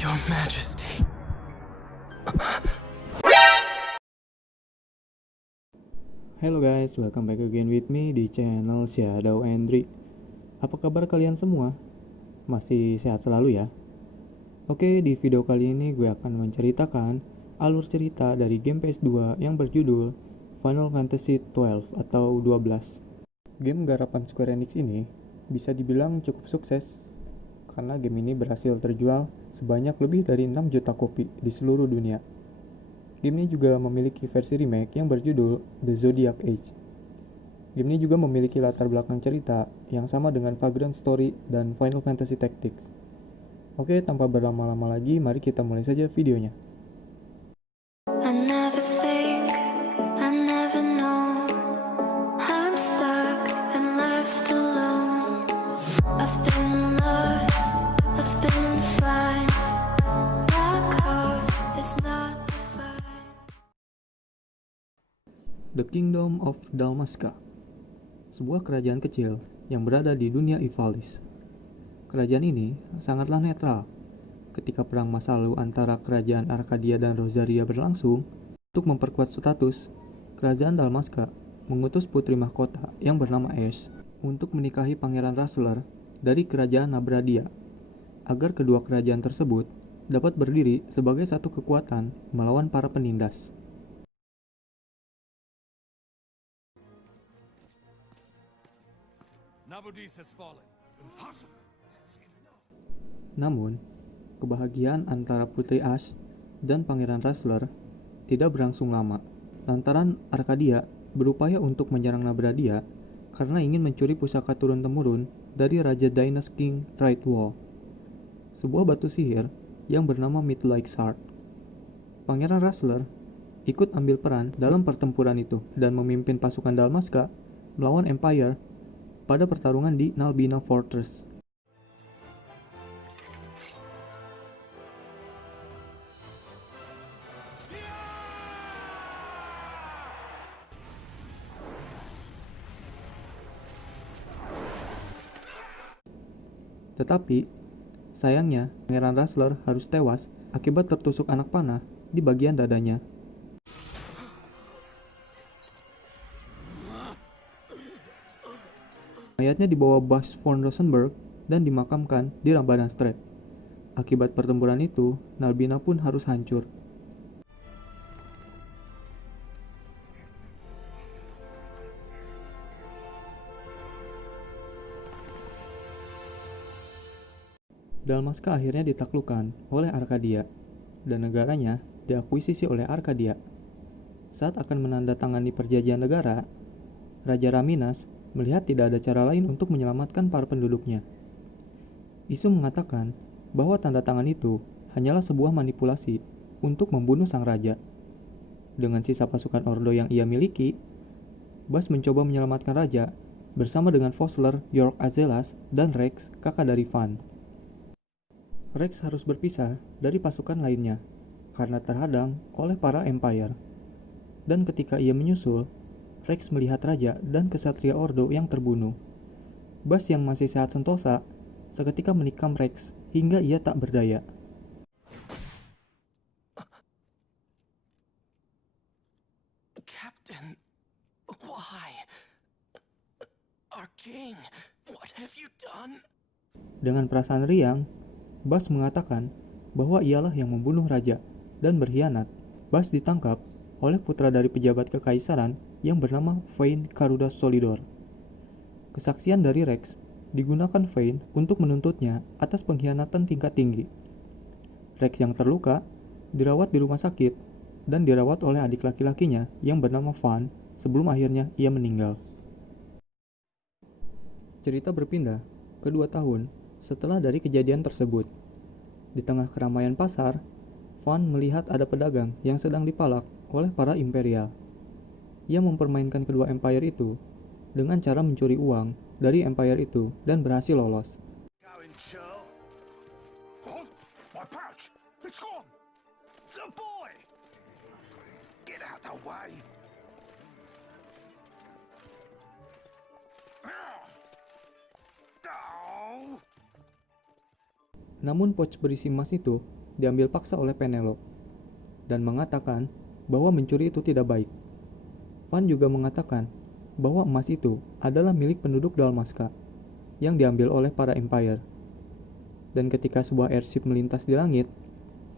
Your Majesty. Hello guys, welcome back again with me di channel Shadow Andri. Apa kabar kalian semua? Masih sehat selalu ya? Oke, di video kali ini gue akan menceritakan alur cerita dari game PS2 yang berjudul Final Fantasy XII atau 12. Game garapan Square Enix ini bisa dibilang cukup sukses karena game ini berhasil terjual sebanyak lebih dari 6 juta kopi di seluruh dunia. Game ini juga memiliki versi remake yang berjudul The Zodiac Age. Game ini juga memiliki latar belakang cerita yang sama dengan Vagrant Story dan Final Fantasy Tactics. Oke, tanpa berlama-lama lagi, mari kita mulai saja videonya. I never think, I never know. I'm stuck and left alone. I've been lost, I've been fine. My cause is not defined. The Kingdom of Dalmasca, sebuah kerajaan kecil yang berada di dunia Ivalice. Kerajaan ini sangatlah netral. Ketika perang masa lalu antara kerajaan Arcadia dan Rosaria berlangsung, untuk memperkuat status, kerajaan Dalmasca mengutus putri mahkota yang bernama Ash untuk menikahi pangeran Rustler dari kerajaan Nabradia, agar kedua kerajaan tersebut dapat berdiri sebagai satu kekuatan melawan para penindas. Nabudis has fallen. Impossible. Namun, kebahagiaan antara Putri Ash dan Pangeran Rustler tidak berlangsung lama, lantaran Arcadia berupaya untuk menyerang Nabradia karena ingin mencuri pusaka turun-temurun dari Raja Dynast King Rightwall, sebuah batu sihir yang bernama Midlight Shard. Pangeran Rustler ikut ambil peran dalam pertempuran itu dan memimpin pasukan Dalmasca melawan Empire pada pertarungan di Nalbina Fortress. Tetapi, sayangnya, Pangeran Rustler harus tewas akibat tertusuk anak panah di bagian dadanya. Mayatnya dibawa Bas von Rosenberg dan dimakamkan di Rambadan Strait. Akibat pertempuran itu, Nalbina pun harus hancur. Dalmasca akhirnya ditaklukkan oleh Arcadia, dan negaranya diakuisisi oleh Arcadia. Saat akan menandatangani perjanjian negara, Raja Raminas melihat tidak ada cara lain untuk menyelamatkan para penduduknya. Isu mengatakan bahwa tanda tangan itu hanyalah sebuah manipulasi untuk membunuh sang raja. Dengan sisa pasukan Ordo yang ia miliki, Bas mencoba menyelamatkan raja bersama dengan Vossler, York Azelas, dan Rex, kakak dari Van. Rex harus berpisah dari pasukan lainnya karena terhadang oleh para Empire. Dan ketika ia menyusul, Rex melihat raja dan kesatria Ordo yang terbunuh. Bas yang masih sehat sentosa seketika menikam Rex hingga ia tak berdaya. Captain, why? Our king, what have you done? Dengan perasaan riang, Bas mengatakan bahwa ialah yang membunuh raja dan berkhianat. Bas ditangkap oleh putra dari pejabat kekaisaran yang bernama Vayne Caruda Solidor. Kesaksian dari Rex digunakan Vayne untuk menuntutnya atas pengkhianatan tingkat tinggi. Rex yang terluka dirawat di rumah sakit dan dirawat oleh adik laki-lakinya yang bernama Van sebelum akhirnya ia meninggal. Cerita berpindah ke 2 tahun setelah dari kejadian tersebut. Di tengah keramaian pasar, Van melihat ada pedagang yang sedang dipalak oleh para imperial. Ia mempermainkan kedua empire itu dengan cara mencuri uang dari empire itu dan berhasil lolos. Going, Churl. Oh, my pouch. It's gone. The boy. Get out the way. Oh. Namun pouch berisi emas itu diambil paksa oleh Penelope dan mengatakan bahwa mencuri itu tidak baik. Van juga mengatakan bahwa emas itu adalah milik penduduk Dalmasca yang diambil oleh para Empire. Dan ketika sebuah airship melintas di langit,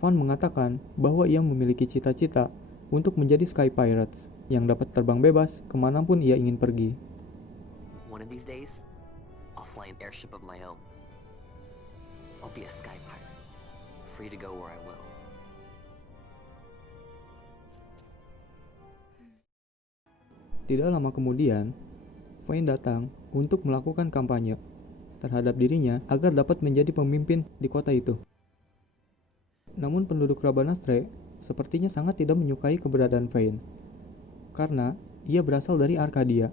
Van mengatakan bahwa ia memiliki cita-cita untuk menjadi Sky Pirates yang dapat terbang bebas kemanapun ia ingin pergi. One of these days, I'll fly an airship of my own. I'll be a sky pirate, free to go where I will. Tidak lama kemudian, Vane datang untuk melakukan kampanye terhadap dirinya agar dapat menjadi pemimpin di kota itu. Namun penduduk Rabanastre sepertinya sangat tidak menyukai keberadaan Vane, karena ia berasal dari Arkadia.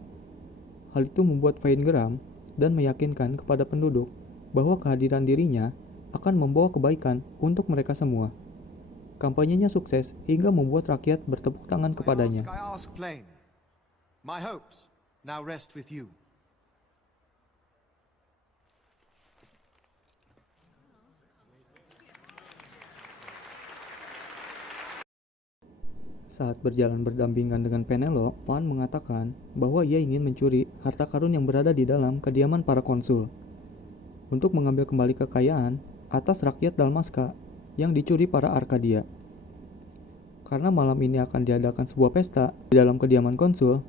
Hal itu membuat Vane geram dan meyakinkan kepada penduduk bahwa kehadiran dirinya akan membawa kebaikan untuk mereka semua. Kampanyenya sukses hingga membuat rakyat bertepuk tangan kepadanya. I ask plain. My hopes now rest with you. Saat berjalan berdampingan dengan Penelope, Van mengatakan bahwa ia ingin mencuri harta karun yang berada di dalam kediaman para konsul untuk mengambil kembali kekayaan atas rakyat Dalmasca yang dicuri para Arkadia. Karena malam ini akan diadakan sebuah pesta di dalam kediaman konsul,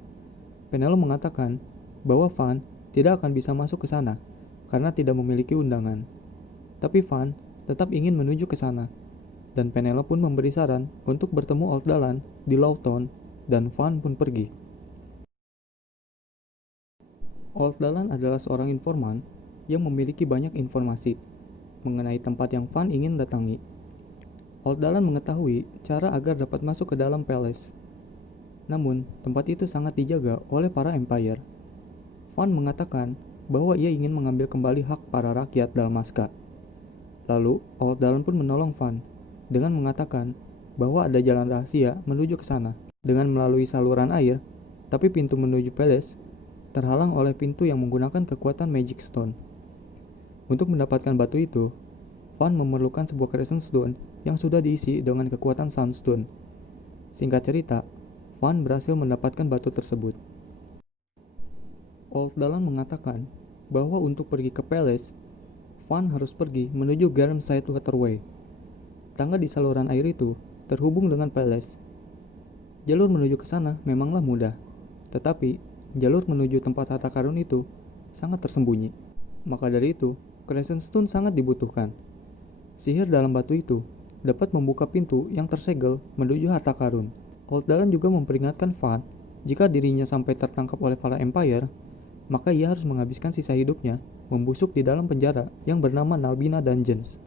Penelope mengatakan bahwa Van tidak akan bisa masuk ke sana karena tidak memiliki undangan. Tapi Van tetap ingin menuju ke sana, dan Penelope pun memberi saran untuk bertemu Old Dalan di Lawton, dan Van pun pergi. Old Dalan adalah seorang informan yang memiliki banyak informasi mengenai tempat yang Van ingin datangi. Old Dalan mengetahui cara agar dapat masuk ke dalam palace. Namun, tempat itu sangat dijaga oleh para Empire. Van mengatakan bahwa ia ingin mengambil kembali hak para rakyat Dalmasca. Lalu, Old Dalan pun menolong Van dengan mengatakan bahwa ada jalan rahasia menuju ke sana dengan melalui saluran air, tapi pintu menuju palace terhalang oleh pintu yang menggunakan kekuatan Magic Stone. Untuk mendapatkan batu itu, Van memerlukan sebuah Crescent Stone yang sudah diisi dengan kekuatan Soundstone. Singkat cerita, Van berhasil mendapatkan batu tersebut. Old Dalan mengatakan bahwa untuk pergi ke palace, Van harus pergi menuju Garmside Waterway. Tangga di saluran air itu terhubung dengan palace. Jalur menuju ke sana memanglah mudah, tetapi jalur menuju tempat harta karun itu sangat tersembunyi. Maka dari itu, Crescent Stone sangat dibutuhkan. Sihir dalam batu itu dapat membuka pintu yang tersegel menuju harta karun. Old Dalan juga memperingatkan Van, jika dirinya sampai tertangkap oleh para Empire, maka ia harus menghabiskan sisa hidupnya membusuk di dalam penjara yang bernama Nalbina Dungeons.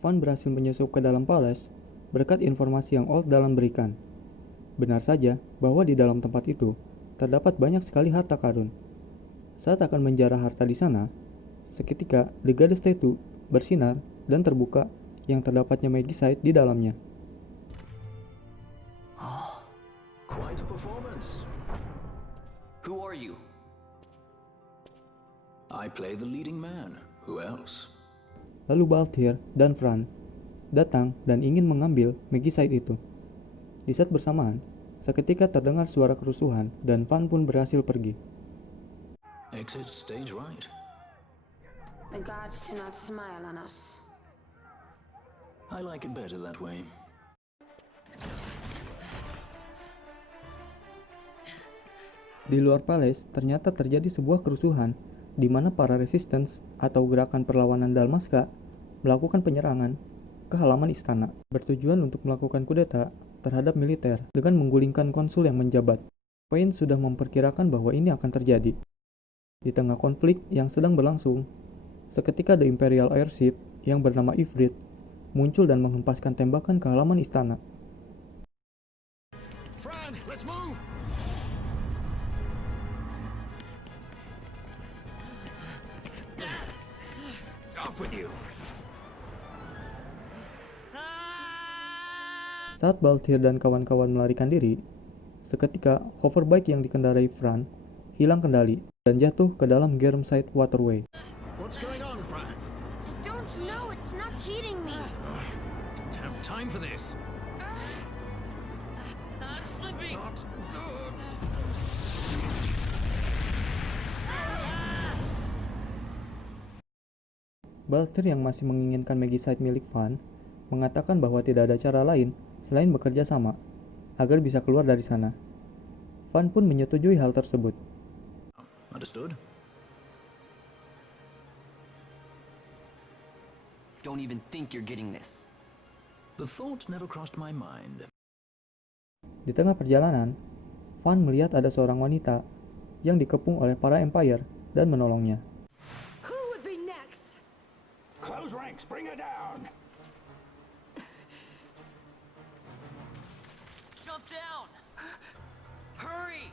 Van berhasil menyusup ke dalam palace berkat informasi yang Old Dalan berikan. Benar saja bahwa di dalam tempat itu terdapat banyak sekali harta karun. Saat akan menjarah harta di sana, seketika The Goddess Statue bersinar dan terbuka yang terdapatnya Magicite di dalamnya. Oh, quite a performance. Who are you? I play the leading man. Who else? Lalu Balthier dan Fran datang dan ingin mengambil Magicite itu. Di saat bersamaan, seketika terdengar suara kerusuhan dan Van pun berhasil pergi. Exit stage right. The gods do not smile on us. I like it better that way. Di luar palace, ternyata terjadi sebuah kerusuhan di mana para resistance atau gerakan perlawanan Dalmasca melakukan penyerangan ke halaman istana bertujuan untuk melakukan kudeta terhadap militer dengan menggulingkan konsul yang menjabat. Vane sudah memperkirakan bahwa ini akan terjadi. Di tengah konflik yang sedang berlangsung, seketika The Imperial Airship yang bernama Ifrit muncul dan menghempaskan tembakan ke halaman istana. Fran, let's move! Off with you! Saat Balthier dan kawan-kawan melarikan diri, seketika hoverbike yang dikendarai Fran hilang kendali dan jatuh ke dalam Germside Waterway. What's going on, Fran? I don't know, it's not heating me. Don't have time for this. I'm slipping! Not good. Baltir yang masih menginginkan Magicite milik Van mengatakan bahwa tidak ada cara lain selain bekerja sama agar bisa keluar dari sana. Van pun menyetujui hal tersebut. Understood? Don't even think you're getting this. The thought never crossed my mind. Di tengah perjalanan, Van melihat ada seorang wanita yang dikepung oleh para Empire dan menolongnya. Who would be next? Close ranks, bring her down. Jump down! Hurry!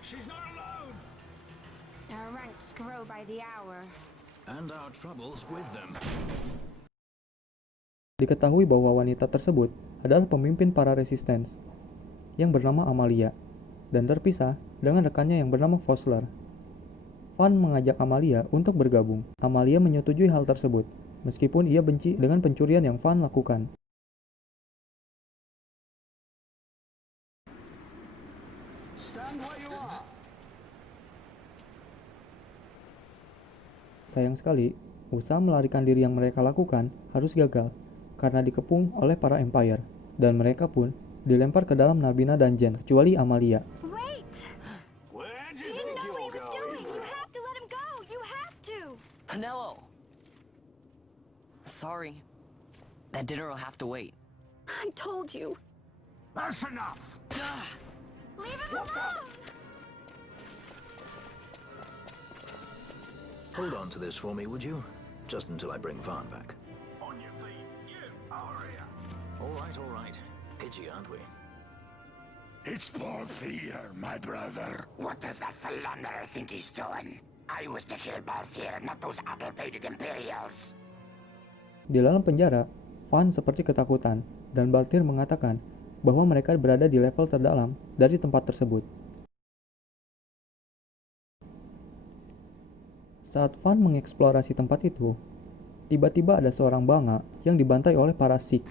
She's not alone. Our ranks grow by the hour. And our troubles with them. Diketahui bahwa wanita tersebut adalah pemimpin para Resistance yang bernama Amalia dan terpisah dengan rekannya yang bernama Fosler. Van mengajak Amalia untuk bergabung. Amalia menyetujui hal tersebut, meskipun ia benci dengan pencurian yang Van lakukan. Stand where you are. Sayang sekali, usaha melarikan diri yang mereka lakukan harus gagal karena dikepung oleh para Empire, dan mereka pun dilempar ke dalam Nabina Dungeon, kecuali Amalia. Wait! Where do He you didn't think know what he you're was doing! going? You have to let him go! You have to! Penelo! Sorry. That dinner will have to wait. I told you. That's enough. Leave him alone! Hold on to this for me, would you? Just until I bring Van back. On your feet, you over here. All right. Itchy, aren't we? It's Balthier, my brother. What does that philanderer think he's doing? I was to kill Balthier, not those addle-pated Imperials. Di dalam penjara, Van seperti ketakutan, dan Baltir mengatakan bahwa mereka berada di level terdalam dari tempat tersebut. Saat Van mengeksplorasi tempat itu, tiba-tiba ada seorang banga yang dibantai oleh para Sikh.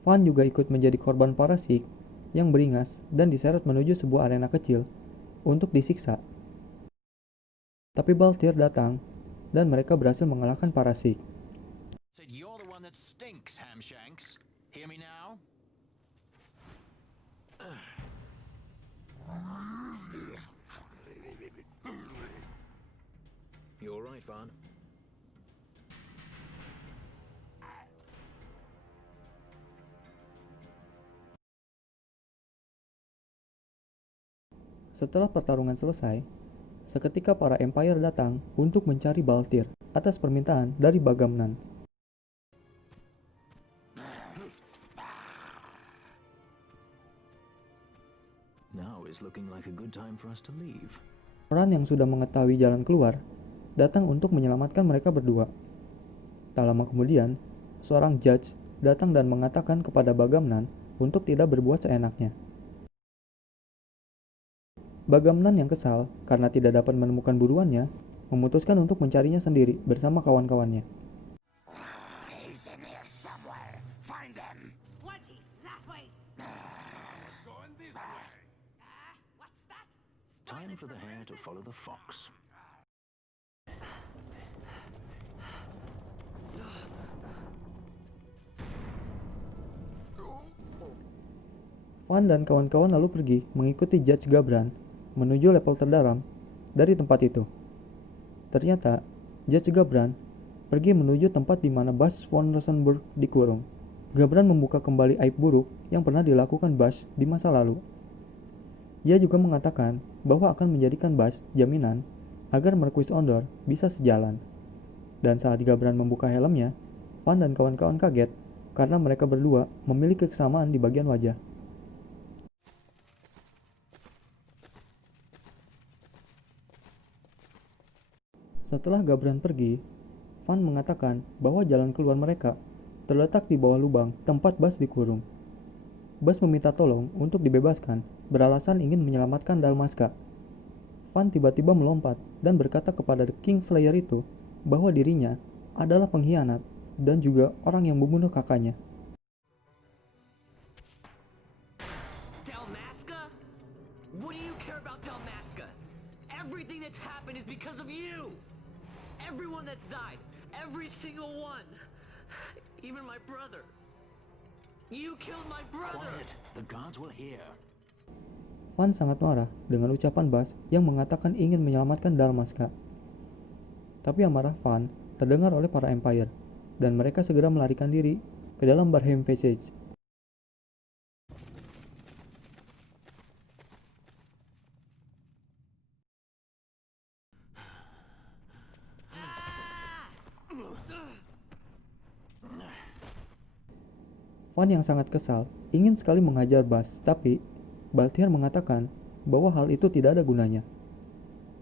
Van juga ikut menjadi korban para Sikh yang beringas dan diseret menuju sebuah arena kecil untuk disiksa. Tapi Baltir datang dan mereka berhasil mengalahkan para Sikh. Said you're the one that stinks, Hamshanks. Hear me now? You all right, Van? Setelah pertarungan selesai, seketika para Empire datang untuk mencari Baltir atas permintaan dari Bagamnan. Now is looking like a good time for us to leave. Orang yang sudah mengetahui jalan keluar datang untuk menyelamatkan mereka berdua. Tak lama kemudian, seorang judge datang dan mengatakan kepada Bagamnan untuk tidak berbuat seenaknya. Bagamnan yang kesal karena tidak dapat menemukan buruannya, memutuskan untuk mencarinya sendiri bersama kawan-kawannya. He's in here somewhere. Find him. Wedgie, that way. Going this way. What's that? Time for the hare to follow the fox. Van dan kawan-kawan lalu pergi mengikuti Judge Gabran menuju level terdalam dari tempat itu. Ternyata, Judge Gabran pergi menuju tempat di mana Bash von Rosenberg dikurung. Gabran membuka kembali aib buruk yang pernah dilakukan Bash di masa lalu. Ia juga mengatakan bahwa akan menjadikan Bash jaminan agar Marquis Ondor bisa sejalan. Dan saat Gabran membuka helmnya, Van dan kawan-kawan kaget karena mereka berdua memiliki kesamaan di bagian wajah. Setelah Gabran pergi, Van mengatakan bahwa jalan keluar mereka terletak di bawah lubang tempat Bas dikurung. Bas meminta tolong untuk dibebaskan, beralasan ingin menyelamatkan Dalmaska. Van tiba-tiba melompat dan berkata kepada The Kingslayer itu bahwa dirinya adalah pengkhianat dan juga orang yang membunuh kakaknya. Dalmaska? What do you care about Dalmaska? Everything that's happened is because of you! Everyone that's died, every single one, even my brother. You killed my brother! Quiet. The guards will hear. Van sangat marah dengan ucapan Bas yang mengatakan ingin menyelamatkan Dalmaska. Tapi amarah Van terdengar oleh para Empire, dan mereka segera melarikan diri ke dalam Barham Passage. Van yang sangat kesal ingin sekali menghajar Bas, tapi Balthier mengatakan bahwa hal itu tidak ada gunanya.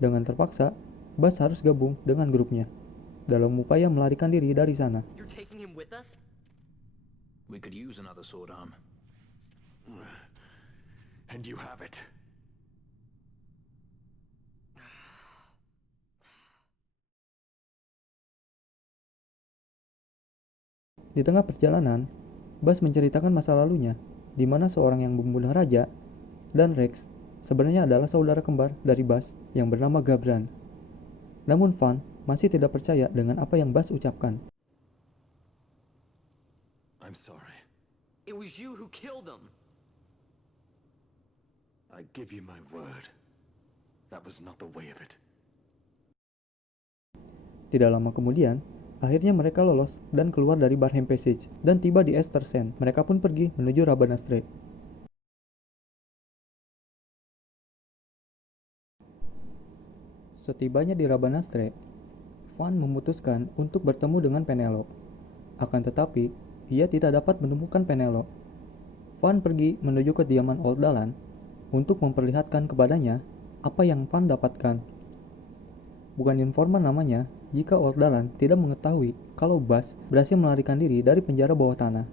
Dengan terpaksa, Bas harus gabung dengan grupnya dalam upaya melarikan diri dari sana. You're taking him with us? We could use another sword arm. And you have it. Di tengah perjalanan, Bas menceritakan masa lalunya, di mana seorang yang membunuh raja dan Rex sebenarnya adalah saudara kembar dari Bas yang bernama Gabran. Namun Van masih tidak percaya dengan apa yang Bas ucapkan. I'm sorry. It was you who killed him. I give you my word. That was not the way of it. Tidak lama kemudian, akhirnya mereka lolos dan keluar dari Barham Passage dan tiba di Estersand. Mereka pun pergi menuju Rabanastre. Setibanya di Rabanastre, Van memutuskan untuk bertemu dengan Penelo. Akan tetapi, ia tidak dapat menemukan Penelo. Van pergi menuju kediaman Old Dalan untuk memperlihatkan kepadanya apa yang Van dapatkan. Bukan informan namanya jika Old Dalan tidak mengetahui kalau Bas berhasil melarikan diri dari penjara bawah tanah.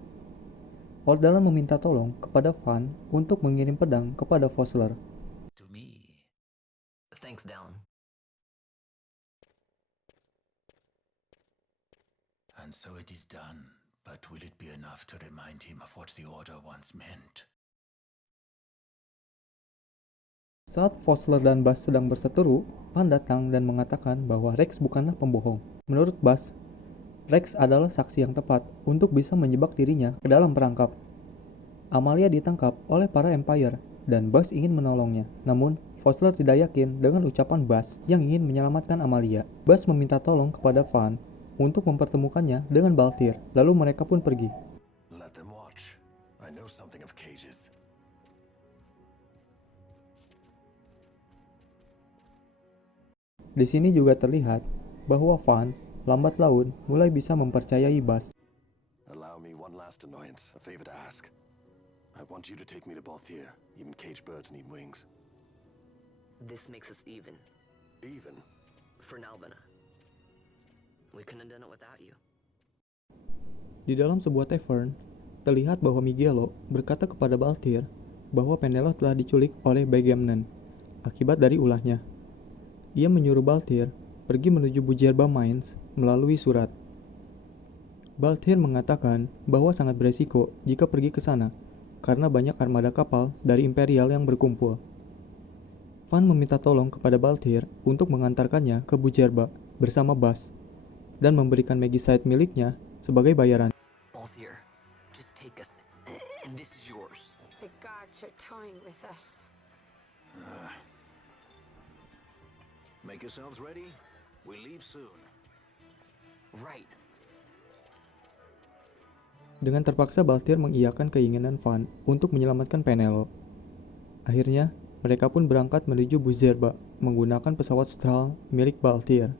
Old Dalan meminta tolong kepada Van untuk mengirim pedang kepada Fosler. To me. Thanks, Dallin. And so it is done. But will it be enough to remind him of what the Order once meant? Saat Fosler dan Bas sedang berseteru, Van datang dan mengatakan bahwa Rex bukanlah pembohong. Menurut Bas, Rex adalah saksi yang tepat untuk bisa menjebak dirinya ke dalam perangkap. Amalia ditangkap oleh para Empire dan Bas ingin menolongnya. Namun, Fosler tidak yakin dengan ucapan Bas yang ingin menyelamatkan Amalia. Bas meminta tolong kepada Van untuk mempertemukannya dengan Balthier, lalu mereka pun pergi. Let them watch. I know something of cages. Di sini juga terlihat bahwa Van lambat laun mulai bisa mempercayai Bas. Allow me one last annoyance, a favor to ask. I want you to take me to Balthier. Even caged birds need wings. This makes us even. Even? For Nalbina. We couldn't have done it without you. Di dalam sebuah tavern, terlihat bahwa Miguelo berkata kepada Balthier bahwa Penelo telah diculik oleh Begemnen akibat dari ulahnya. Ia menyuruh Balthier pergi menuju Bujerba Mines melalui surat. Balthier mengatakan bahwa sangat beresiko jika pergi ke sana, karena banyak armada kapal dari Imperial yang berkumpul. Van meminta tolong kepada Balthier untuk mengantarkannya ke Bujerba bersama Bas, dan memberikan Magicite miliknya sebagai bayaran. Balthier, just take us, and this is yours. The gods are toying with us. Make yourselves ready. We leave soon. Right. Dengan terpaksa Balthier mengiyakan keinginan Van untuk menyelamatkan Penelo. Akhirnya, mereka pun berangkat menuju Bujerba menggunakan pesawat Strahll milik Balthier.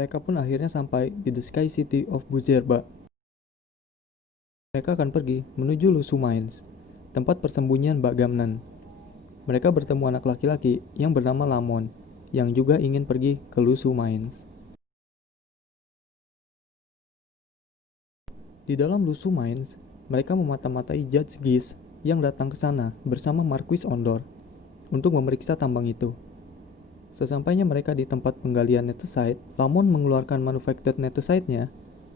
Mereka pun akhirnya sampai di The Sky City of Buzerba. Mereka akan pergi menuju Lusu Mines, tempat persembunyian Bagamnan. Mereka bertemu anak laki-laki yang bernama Lamon, yang juga ingin pergi ke Lusu Mines. Di dalam Lusu Mines, mereka memata-matai Judge Gish yang datang ke sana bersama Marquis Ondor untuk memeriksa tambang itu. Sesampainya mereka di tempat penggalian netesite, Lamon mengeluarkan manufactured netesite-nya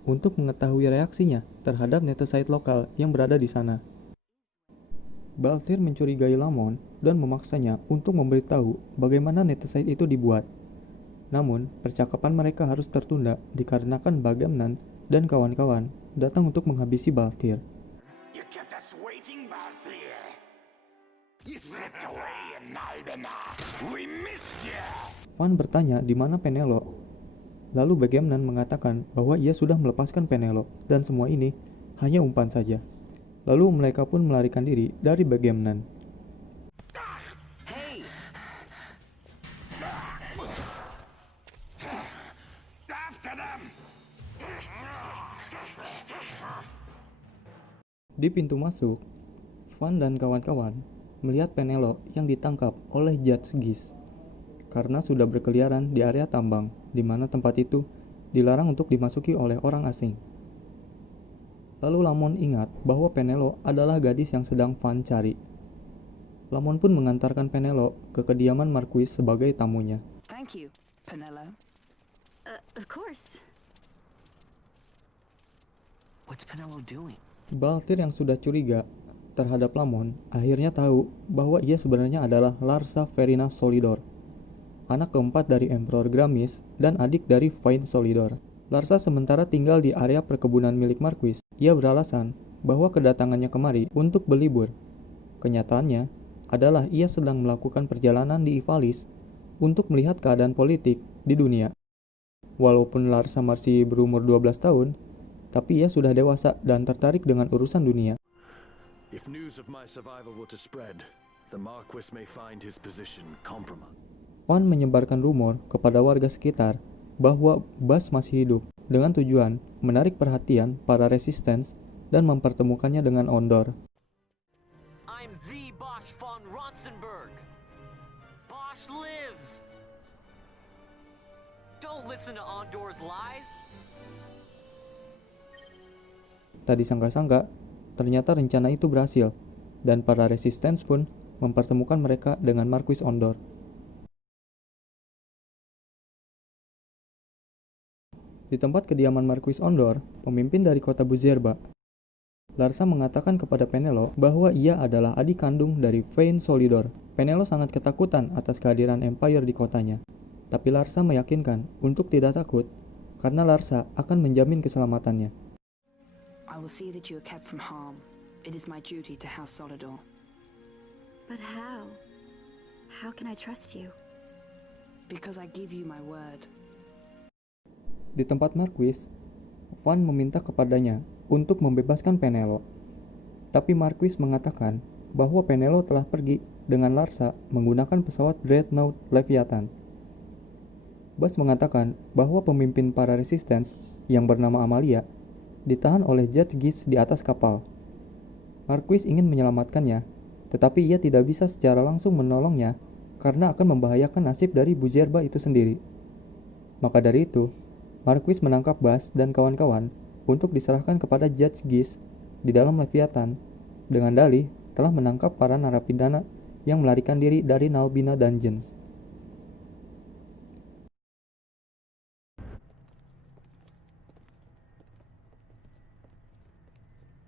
untuk mengetahui reaksinya terhadap netesite lokal yang berada di sana. Balthier mencurigai Lamon dan memaksanya untuk memberitahu bagaimana netesite itu dibuat. Namun, percakapan mereka harus tertunda dikarenakan Bagamnan dan kawan-kawan datang untuk menghabisi Balthier. You kept us waiting, Balthier. You slipped away in Nalbina. We missed you. Van bertanya di mana Penelo. Lalu Bagamnan mengatakan bahwa ia sudah melepaskan Penelo dan semua ini hanya umpan saja. Lalu mereka pun melarikan diri dari Bagamnan. Hey! After them. Di pintu masuk, Van dan kawan-kawan melihat Penelo yang ditangkap oleh Judge Gish karena sudah berkeliaran di area tambang, di mana tempat itu dilarang untuk dimasuki oleh orang asing. Lalu Lamon ingat bahwa Penelo adalah gadis yang sedang Van cari. Lamon pun mengantarkan Penelo ke kediaman Marquis sebagai tamunya. Thank you, Penelo. Of course. What's Penelo doing? Balthier yang sudah curiga terhadap Lamon akhirnya tahu bahwa ia sebenarnya adalah Larsa Verina Solidor, anak keempat dari Emperor Gramis dan adik dari Vain Solidor. Larsa sementara tinggal di area perkebunan milik Marquis. Ia beralasan bahwa kedatangannya kemari untuk berlibur. Kenyataannya adalah ia sedang melakukan perjalanan di Ivalice untuk melihat keadaan politik di dunia. Walaupun Larsa masih berumur 12 tahun, tapi ia sudah dewasa dan tertarik dengan urusan dunia. If news of my survival were to spread, the Marquis may find his position compromised. Van menyebarkan rumor kepada warga sekitar bahwa Bas masih hidup dengan tujuan menarik perhatian para resistance dan mempertemukannya dengan Ondor. I'm the Bosch von Ronsenberg. Bosch lives. Don't listen to Ondor's lies. Tak disangka-sangka, ternyata rencana itu berhasil, dan para resistance pun mempertemukan mereka dengan Marquis Ondor. Di tempat kediaman Marquis Ondor, pemimpin dari kota Buzerba, Larsa mengatakan kepada Penelo bahwa ia adalah adik kandung dari Vain Solidor. Penelo sangat ketakutan atas kehadiran Empire di kotanya, tapi Larsa meyakinkan untuk tidak takut karena Larsa akan menjamin keselamatannya. I will see that you are kept from harm. It is my duty to House Solidor. But how? How can I trust you? Because I give you my word. Di tempat Marquis, Van meminta kepadanya untuk membebaskan Penelo. Tapi Marquis mengatakan bahwa Penelo telah pergi dengan Larsa menggunakan pesawat Dreadnought Leviathan. Bas mengatakan bahwa pemimpin para resistance yang bernama Amalia ditahan oleh Judge Gish di atas kapal. Marquis ingin menyelamatkannya, tetapi ia tidak bisa secara langsung menolongnya karena akan membahayakan nasib dari Buzerba itu sendiri. Maka dari itu, Marquis menangkap Bas dan kawan-kawan untuk diserahkan kepada Judge Gish di dalam Leviathan dengan dalih telah menangkap para narapidana yang melarikan diri dari Nalbina Dungeons.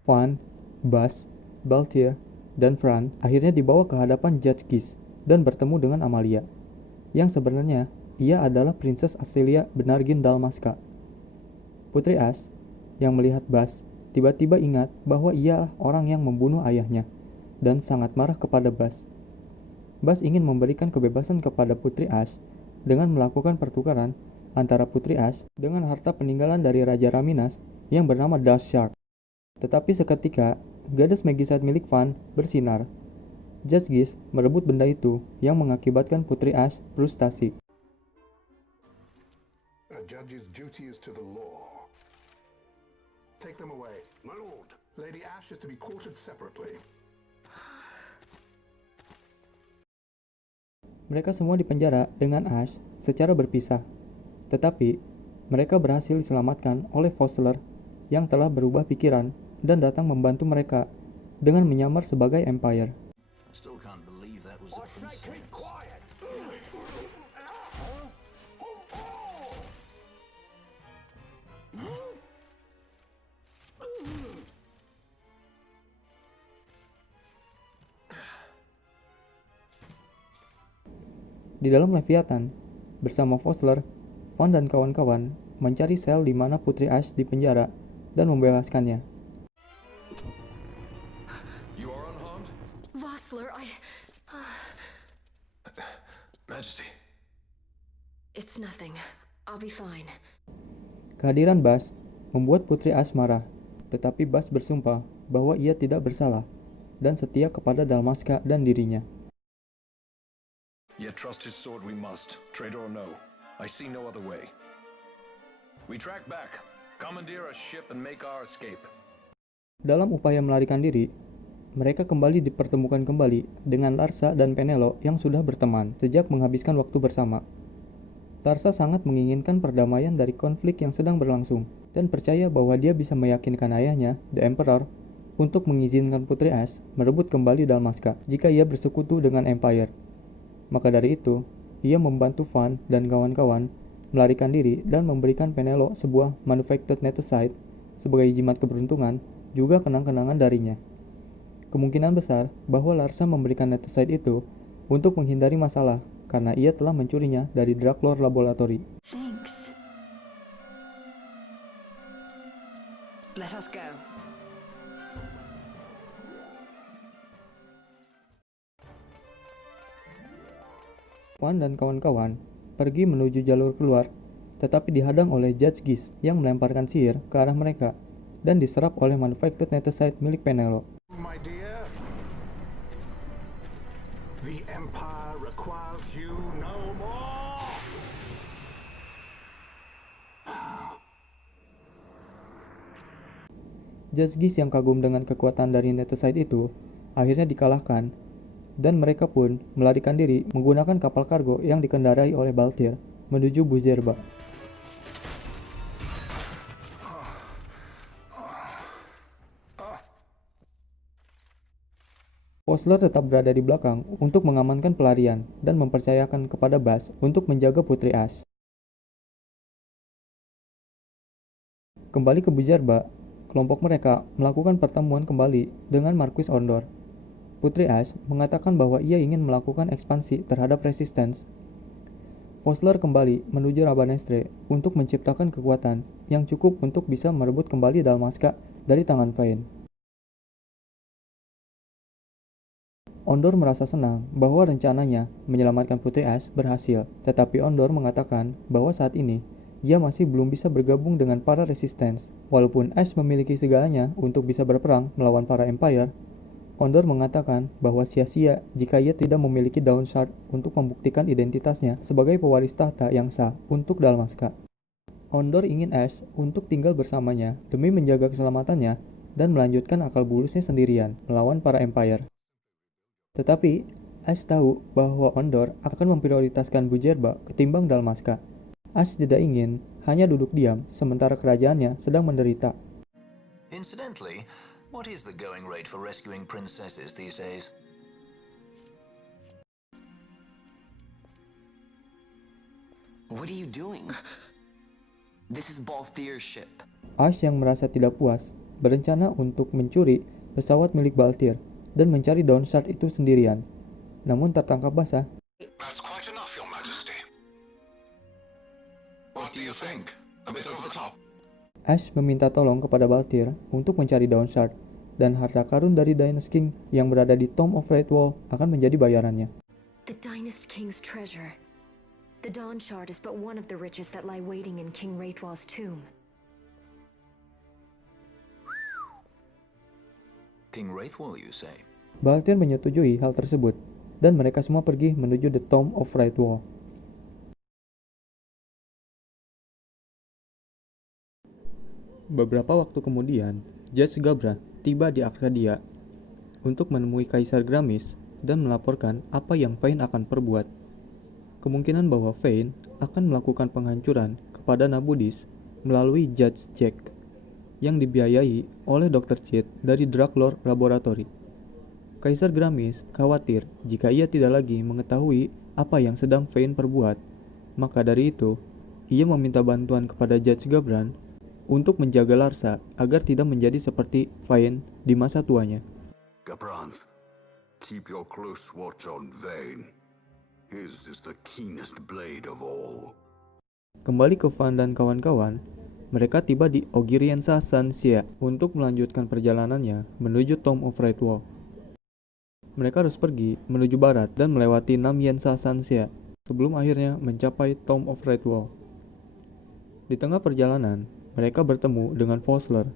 Van, Bas, Balthier, dan Fran akhirnya dibawa ke hadapan Judge Gish dan bertemu dengan Amalia, yang sebenarnya ia adalah Princess Astelia Benargin Dalmasca. Putri Ash, yang melihat Bas, tiba-tiba ingat bahwa ialah orang yang membunuh ayahnya, dan sangat marah kepada Bas. Bas ingin memberikan kebebasan kepada Putri Ash dengan melakukan pertukaran antara Putri Ash dengan harta peninggalan dari Raja Raminas yang bernama Dust Shark. Tetapi seketika, gadas Megicide milik Van bersinar. Judge Gish merebut benda itu yang mengakibatkan Putri Ash frustasi. A judge's duty is to the law. Take them away. My lord. Lady Ash is to be quartered separately. Mereka semua dipenjara dengan Ash secara berpisah. Tetapi, mereka berhasil diselamatkan oleh Fosler yang telah berubah pikiran dan datang membantu mereka dengan menyamar sebagai Empire. I still can't believe that was a princess. Keep quiet. Di dalam Leviathan, bersama Fosler, Van dan kawan-kawan mencari sel di mana Putri Ash dipenjara dan membebaskannya. You are unharmed? Vossler, Majesty. It's nothing. I'll be fine. Kehadiran Bas membuat Putri Ash marah, tetapi Bas bersumpah bahwa ia tidak bersalah dan setia kepada Dalmasca dan dirinya. Yet trust his sword we must, traitor or no. I see no other way. We track back, commandeer a ship and make our escape. Dalam upaya melarikan diri, mereka kembali dipertemukan kembali dengan Larsa dan Penelo yang sudah berteman sejak menghabiskan waktu bersama. Larsa sangat menginginkan perdamaian dari konflik yang sedang berlangsung dan percaya bahwa dia bisa meyakinkan ayahnya, The Emperor, untuk mengizinkan Putri Ash merebut kembali Dalmasca jika ia bersekutu dengan Empire. Maka dari itu, ia membantu Van dan kawan-kawan melarikan diri dan memberikan Penelo sebuah manufactured netesite sebagai jimat keberuntungan, juga kenang-kenangan darinya. Kemungkinan besar bahwa Larsa memberikan netesite itu untuk menghindari masalah karena ia telah mencurinya dari Draklor Laboratory. Thanks. Let us go. Van dan kawan-kawan pergi menuju jalur keluar, tetapi dihadang oleh Judge Gish yang melemparkan sihir ke arah mereka dan diserap oleh manufactured netesite milik Penelo. My dear, the Empire requires you no more. Judge Gish yang kagum dengan kekuatan dari netesite itu akhirnya dikalahkan, dan mereka pun melarikan diri menggunakan kapal kargo yang dikendarai oleh Balthier menuju Buzerba. Fosler tetap berada di belakang untuk mengamankan pelarian dan mempercayakan kepada Bas untuk menjaga Putri Ash. Kembali ke Buzerba, kelompok mereka melakukan pertemuan kembali dengan Marquis Ondor. Putri Ash mengatakan bahwa ia ingin melakukan ekspansi terhadap Resistance. Fosler kembali menuju Rabanastre untuk menciptakan kekuatan yang cukup untuk bisa merebut kembali Dalmasca dari tangan Vayne. Ondor merasa senang bahwa rencananya menyelamatkan Putri Ash berhasil, tetapi Ondor mengatakan bahwa saat ini ia masih belum bisa bergabung dengan para Resistance. Walaupun Ash memiliki segalanya untuk bisa berperang melawan para Empire, Ondor mengatakan bahwa sia-sia jika ia tidak memiliki Dawn Shard untuk membuktikan identitasnya sebagai pewaris tahta yang sah untuk Dalmasca. Ondor ingin Ash untuk tinggal bersamanya demi menjaga keselamatannya dan melanjutkan akal bulusnya sendirian melawan para Empire. Tetapi, Ash tahu bahwa Ondor akan memprioritaskan Buzerba ketimbang Dalmasca. Ash tidak ingin hanya duduk diam sementara kerajaannya sedang menderita. Incidentally, what is the going rate for rescuing princesses these days? What are you doing? This is Balthier's ship. Ash yang merasa tidak puas berencana untuk mencuri pesawat milik Balthier dan mencari Dawn Shard itu sendirian, namun tertangkap basah. That's quite enough, Your Majesty. What do you think? A bit over the top? Ash meminta tolong kepada Balthier untuk mencari Dawn Shard, dan harta karun dari Dynast King yang berada di Tomb of Wraithwall akan menjadi bayarannya. The Dynast King's treasure. The Dawn Shard is but one of the riches that lie waiting in King Wraithwall's tomb. King Wraithwall, you say? Balthier menyetujui hal tersebut, dan mereka semua pergi menuju The Tomb of Wraithwall. Beberapa waktu kemudian, Judge Gabra tiba di Arcadia untuk menemui Kaisar Gramis dan melaporkan apa yang Vayne akan perbuat. Kemungkinan bahwa Vayne akan melakukan penghancuran kepada Nabudis melalui Judge Jack yang dibiayai oleh Dr. Cheat dari Drug Lord Laboratory. Kaisar Gramis khawatir jika ia tidak lagi mengetahui apa yang sedang Vayne perbuat. Maka dari itu, ia meminta bantuan kepada Judge Gabran untuk menjaga Larsa agar tidak menjadi seperti Vayne di masa tuanya. Gabranth, keep your close watch on Vayne. His is the keenest blade of all. Kembali ke Van dan kawan-kawan, mereka tiba di Ogiriensa Sanxia untuk melanjutkan perjalanannya menuju Tomb of Redwall. Mereka harus pergi menuju barat dan melewati Namyensa Sanxia sebelum akhirnya mencapai Tomb of Redwall. Di tengah perjalanan, mereka bertemu dengan Fosler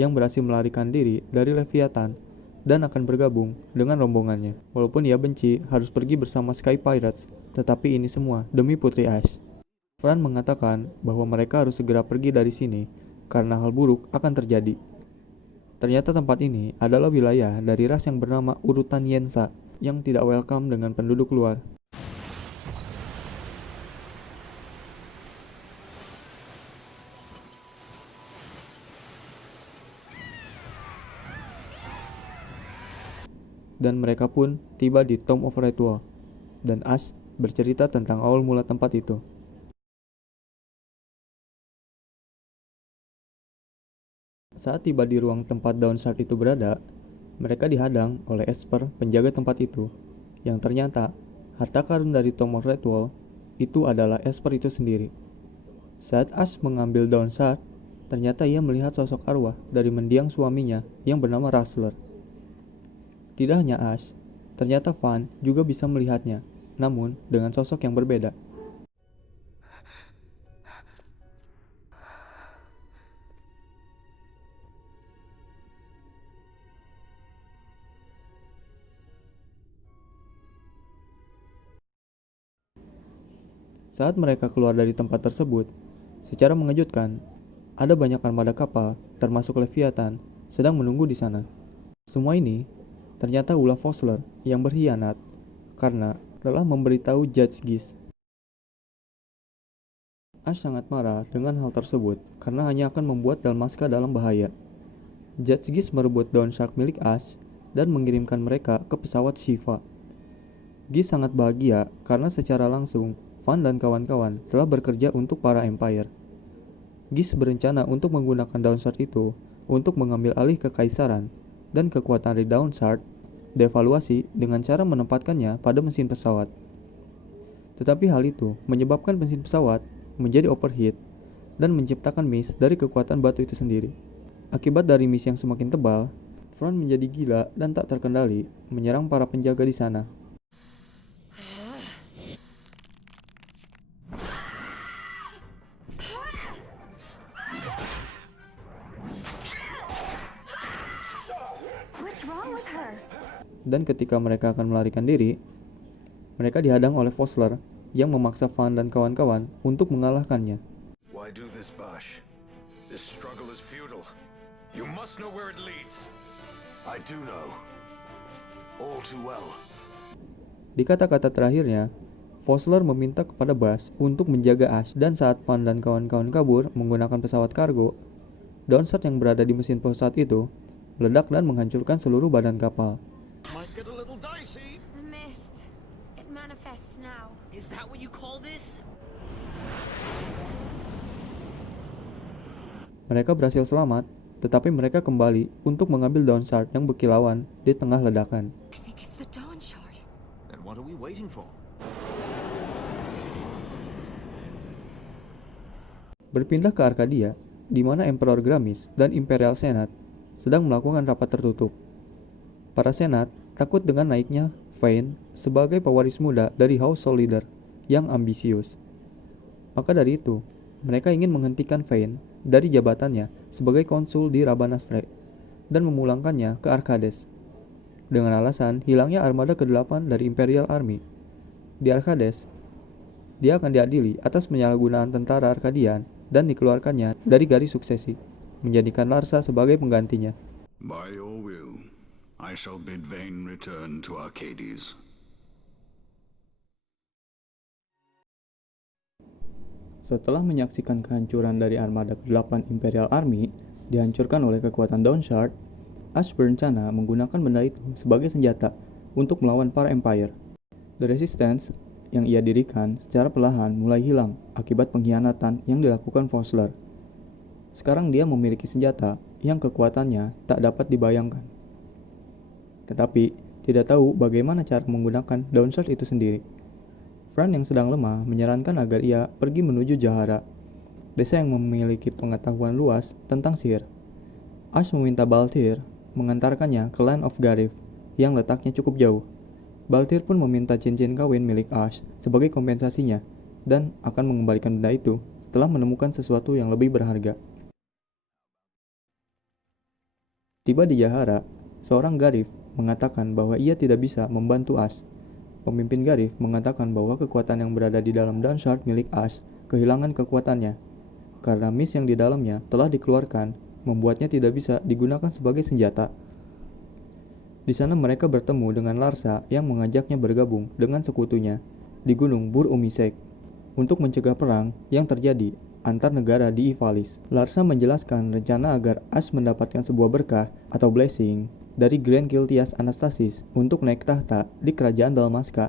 yang berhasil melarikan diri dari Leviathan dan akan bergabung dengan rombongannya. Walaupun ia benci harus pergi bersama Sky Pirates, tetapi ini semua demi Putri Ash. Fran mengatakan bahwa mereka harus segera pergi dari sini karena hal buruk akan terjadi. Ternyata tempat ini adalah wilayah dari ras yang bernama Urutan Yensa yang tidak welcome dengan penduduk luar. Dan mereka pun tiba di Tomb of Redwall, dan Ash bercerita tentang awal mula tempat itu. Saat tiba di ruang tempat Downshard itu berada, mereka dihadang oleh Esper, penjaga tempat itu, yang ternyata harta karun dari Tomb of Redwall itu adalah Esper itu sendiri. Saat Ash mengambil Downshard, ternyata ia melihat sosok arwah dari mendiang suaminya yang bernama Rustler. Tidak hanya Ash, ternyata Van juga bisa melihatnya, namun dengan sosok yang berbeda. Saat mereka keluar dari tempat tersebut, secara mengejutkan, ada banyak armada kapal, termasuk Leviathan, sedang menunggu di sana. Semua ini ternyata ulah Fosler yang berkhianat karena telah memberitahu Judge Gish. Ash sangat marah dengan hal tersebut karena hanya akan membuat Dalmasca dalam bahaya. Judge Gish merebut Dawnshark milik Ash dan mengirimkan mereka ke pesawat Shiva. Gish sangat bahagia karena secara langsung Van dan kawan-kawan telah bekerja untuk para Empire. Gish berencana untuk menggunakan Dawnshark itu untuk mengambil alih kekaisaran dan kekuatan dari Dawnshark devaluasi dengan cara menempatkannya pada mesin pesawat. Tetapi hal itu menyebabkan mesin pesawat menjadi overheat dan menciptakan mist dari kekuatan batu itu sendiri. Akibat dari mist yang semakin tebal, Fran menjadi gila dan tak terkendali menyerang para penjaga di sana. Dan ketika mereka akan melarikan diri, mereka dihadang oleh Fosler yang memaksa Van dan kawan-kawan untuk mengalahkannya. Why do this, Bash? This struggle is futile. You must know where it leads. I do know. All too well. Di kata-kata terakhirnya, Fosler meminta kepada Bash untuk menjaga Ash, dan saat Van dan kawan-kawan kabur menggunakan pesawat kargo, Dawnshark yang berada di mesin pesawat itu meledak dan menghancurkan seluruh badan kapal. Might get a little dicey. The mist. It manifests now. Is that what you call this? Mereka berhasil selamat, tetapi mereka kembali untuk mengambil Dawnshark yang berkilauan di tengah ledakan. I think it's the Dawnshard. Then what are we waiting for? Berpindah ke Arcadia, di mana Emperor Gramis dan Imperial Senate sedang melakukan rapat tertutup. Para senat takut dengan naiknya Vayne sebagai pewaris muda dari House Soul Leader yang ambisius. Maka dari itu, mereka ingin menghentikan Vayne dari jabatannya sebagai konsul di Rabanastre dan memulangkannya ke Arcades, dengan alasan hilangnya armada ke-8 dari Imperial Army. Di Arcades, dia akan diadili atas penyalahgunaan tentara Arkadian dan dikeluarkannya dari garis suksesi, menjadikan Larsa sebagai penggantinya. By your will, I shall bid Vayne return to Arcades. Setelah menyaksikan kehancuran dari armada ke-8 Imperial Army dihancurkan oleh kekuatan Dawnshard, Ash berencana menggunakan benda itu sebagai senjata untuk melawan para Empire. The Resistance yang ia dirikan secara perlahan mulai hilang akibat pengkhianatan yang dilakukan Vossler. Sekarang dia memiliki senjata yang kekuatannya tak dapat dibayangkan. Tetapi tidak tahu bagaimana cara menggunakan Dawnshard itu sendiri. Fran yang sedang lemah menyarankan agar ia pergi menuju Jahara, desa yang memiliki pengetahuan luas tentang sihir. Ash meminta Balthier mengantarkannya ke Land of Garif yang letaknya cukup jauh. Balthier pun meminta cincin kawin milik Ash sebagai kompensasinya dan akan mengembalikan benda itu setelah menemukan sesuatu yang lebih berharga. Tiba di Jahara, seorang Garif mengatakan bahwa ia tidak bisa membantu Ash. Pemimpin Garif mengatakan bahwa kekuatan yang berada di dalam Dawnshard milik Ash kehilangan kekuatannya, karena mist yang di dalamnya telah dikeluarkan, membuatnya tidak bisa digunakan sebagai senjata. Di sana mereka bertemu dengan Larsa yang mengajaknya bergabung dengan sekutunya di Gunung Bur Umisek untuk mencegah perang yang terjadi antar negara di Ivalice. Larsa menjelaskan rencana agar Ash mendapatkan sebuah berkah atau blessing dari Grand Kiltias Anastasis untuk naik tahta di kerajaan Dalmasca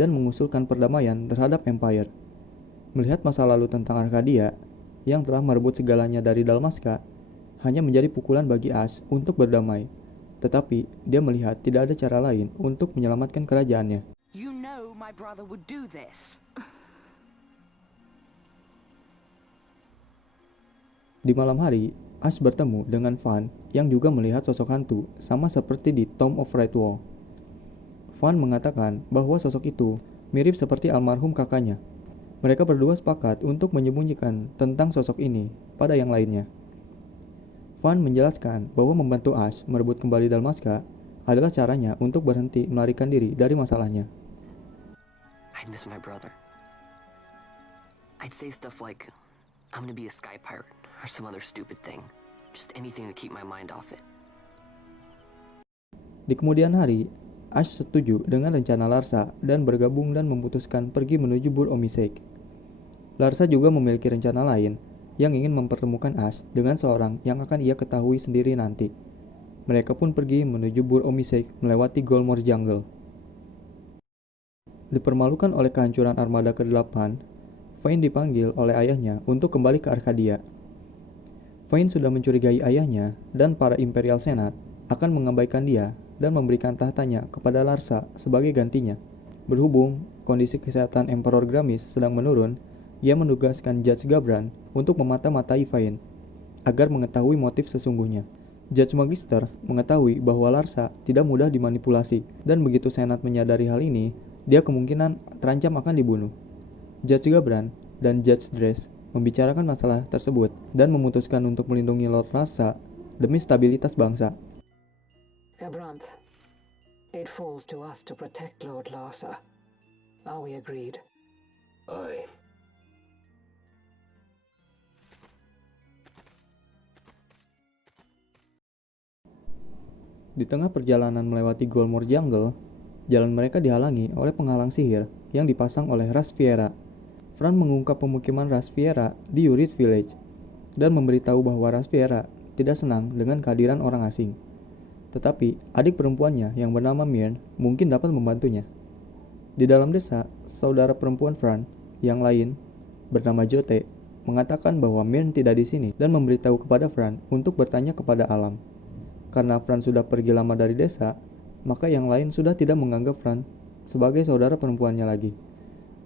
dan mengusulkan perdamaian terhadap Empire. Melihat masa lalu tentang Arcadia yang telah merebut segalanya dari Dalmasca hanya menjadi pukulan bagi Ash untuk berdamai. Tetapi dia melihat tidak ada cara lain untuk menyelamatkan kerajaannya. You know my brother would do this. Di malam hari, Ash bertemu dengan Van yang juga melihat sosok hantu sama seperti di Tomb of Wraithwall. Van mengatakan bahwa sosok itu mirip seperti almarhum kakaknya. Mereka berdua sepakat untuk menyembunyikan tentang sosok ini pada yang lainnya. Van menjelaskan bahwa membantu Ash merebut kembali Dalmasca adalah caranya untuk berhenti melarikan diri dari masalahnya. I'd miss my brother. I'd say stuff like, I'm gonna be a sky pirate. Or some other stupid thing. Just anything to keep my mind off it. Di kemudian hari, Ash setuju dengan rencana Larsa dan bergabung dan memutuskan pergi menuju Bur Omisek. Larsa juga memiliki rencana lain yang ingin mempertemukan Ash dengan seorang yang akan ia ketahui sendiri nanti. Mereka pun pergi menuju Bur Omisek melewati Golmore Jungle. Dipermalukan oleh kehancuran armada ke-8, Vayne dipanggil oleh ayahnya untuk kembali ke Arcadia. Vayne sudah mencurigai ayahnya dan para Imperial Senate akan mengabaikan dia dan memberikan tahtanya kepada Larsa sebagai gantinya. Berhubung kondisi kesehatan Emperor Gramis sedang menurun, ia menugaskan Judge Gabran untuk memata-matai Vayne agar mengetahui motif sesungguhnya. Judge Magister mengetahui bahwa Larsa tidak mudah dimanipulasi dan begitu Senat menyadari hal ini, dia kemungkinan terancam akan dibunuh. Judge Gabran dan Judge Dress membicarakan masalah tersebut dan memutuskan untuk melindungi Lord Larsa demi stabilitas bangsa. Gabranth, it falls to us to protect Lord Larsa. Are we agreed? Aye. Di tengah perjalanan melewati Golmore Jungle, jalan mereka dihalangi oleh penghalang sihir yang dipasang oleh ras Fiera. Fran mengungkap pemukiman ras Fiera di Urit Village dan memberitahu bahwa ras Fiera tidak senang dengan kehadiran orang asing. Tetapi adik perempuannya yang bernama Myrn mungkin dapat membantunya. Di dalam desa, saudara perempuan Fran yang lain bernama Jote mengatakan bahwa Myrn tidak di sini dan memberitahu kepada Fran untuk bertanya kepada alam. Karena Fran sudah pergi lama dari desa, maka yang lain sudah tidak menganggap Fran sebagai saudara perempuannya lagi.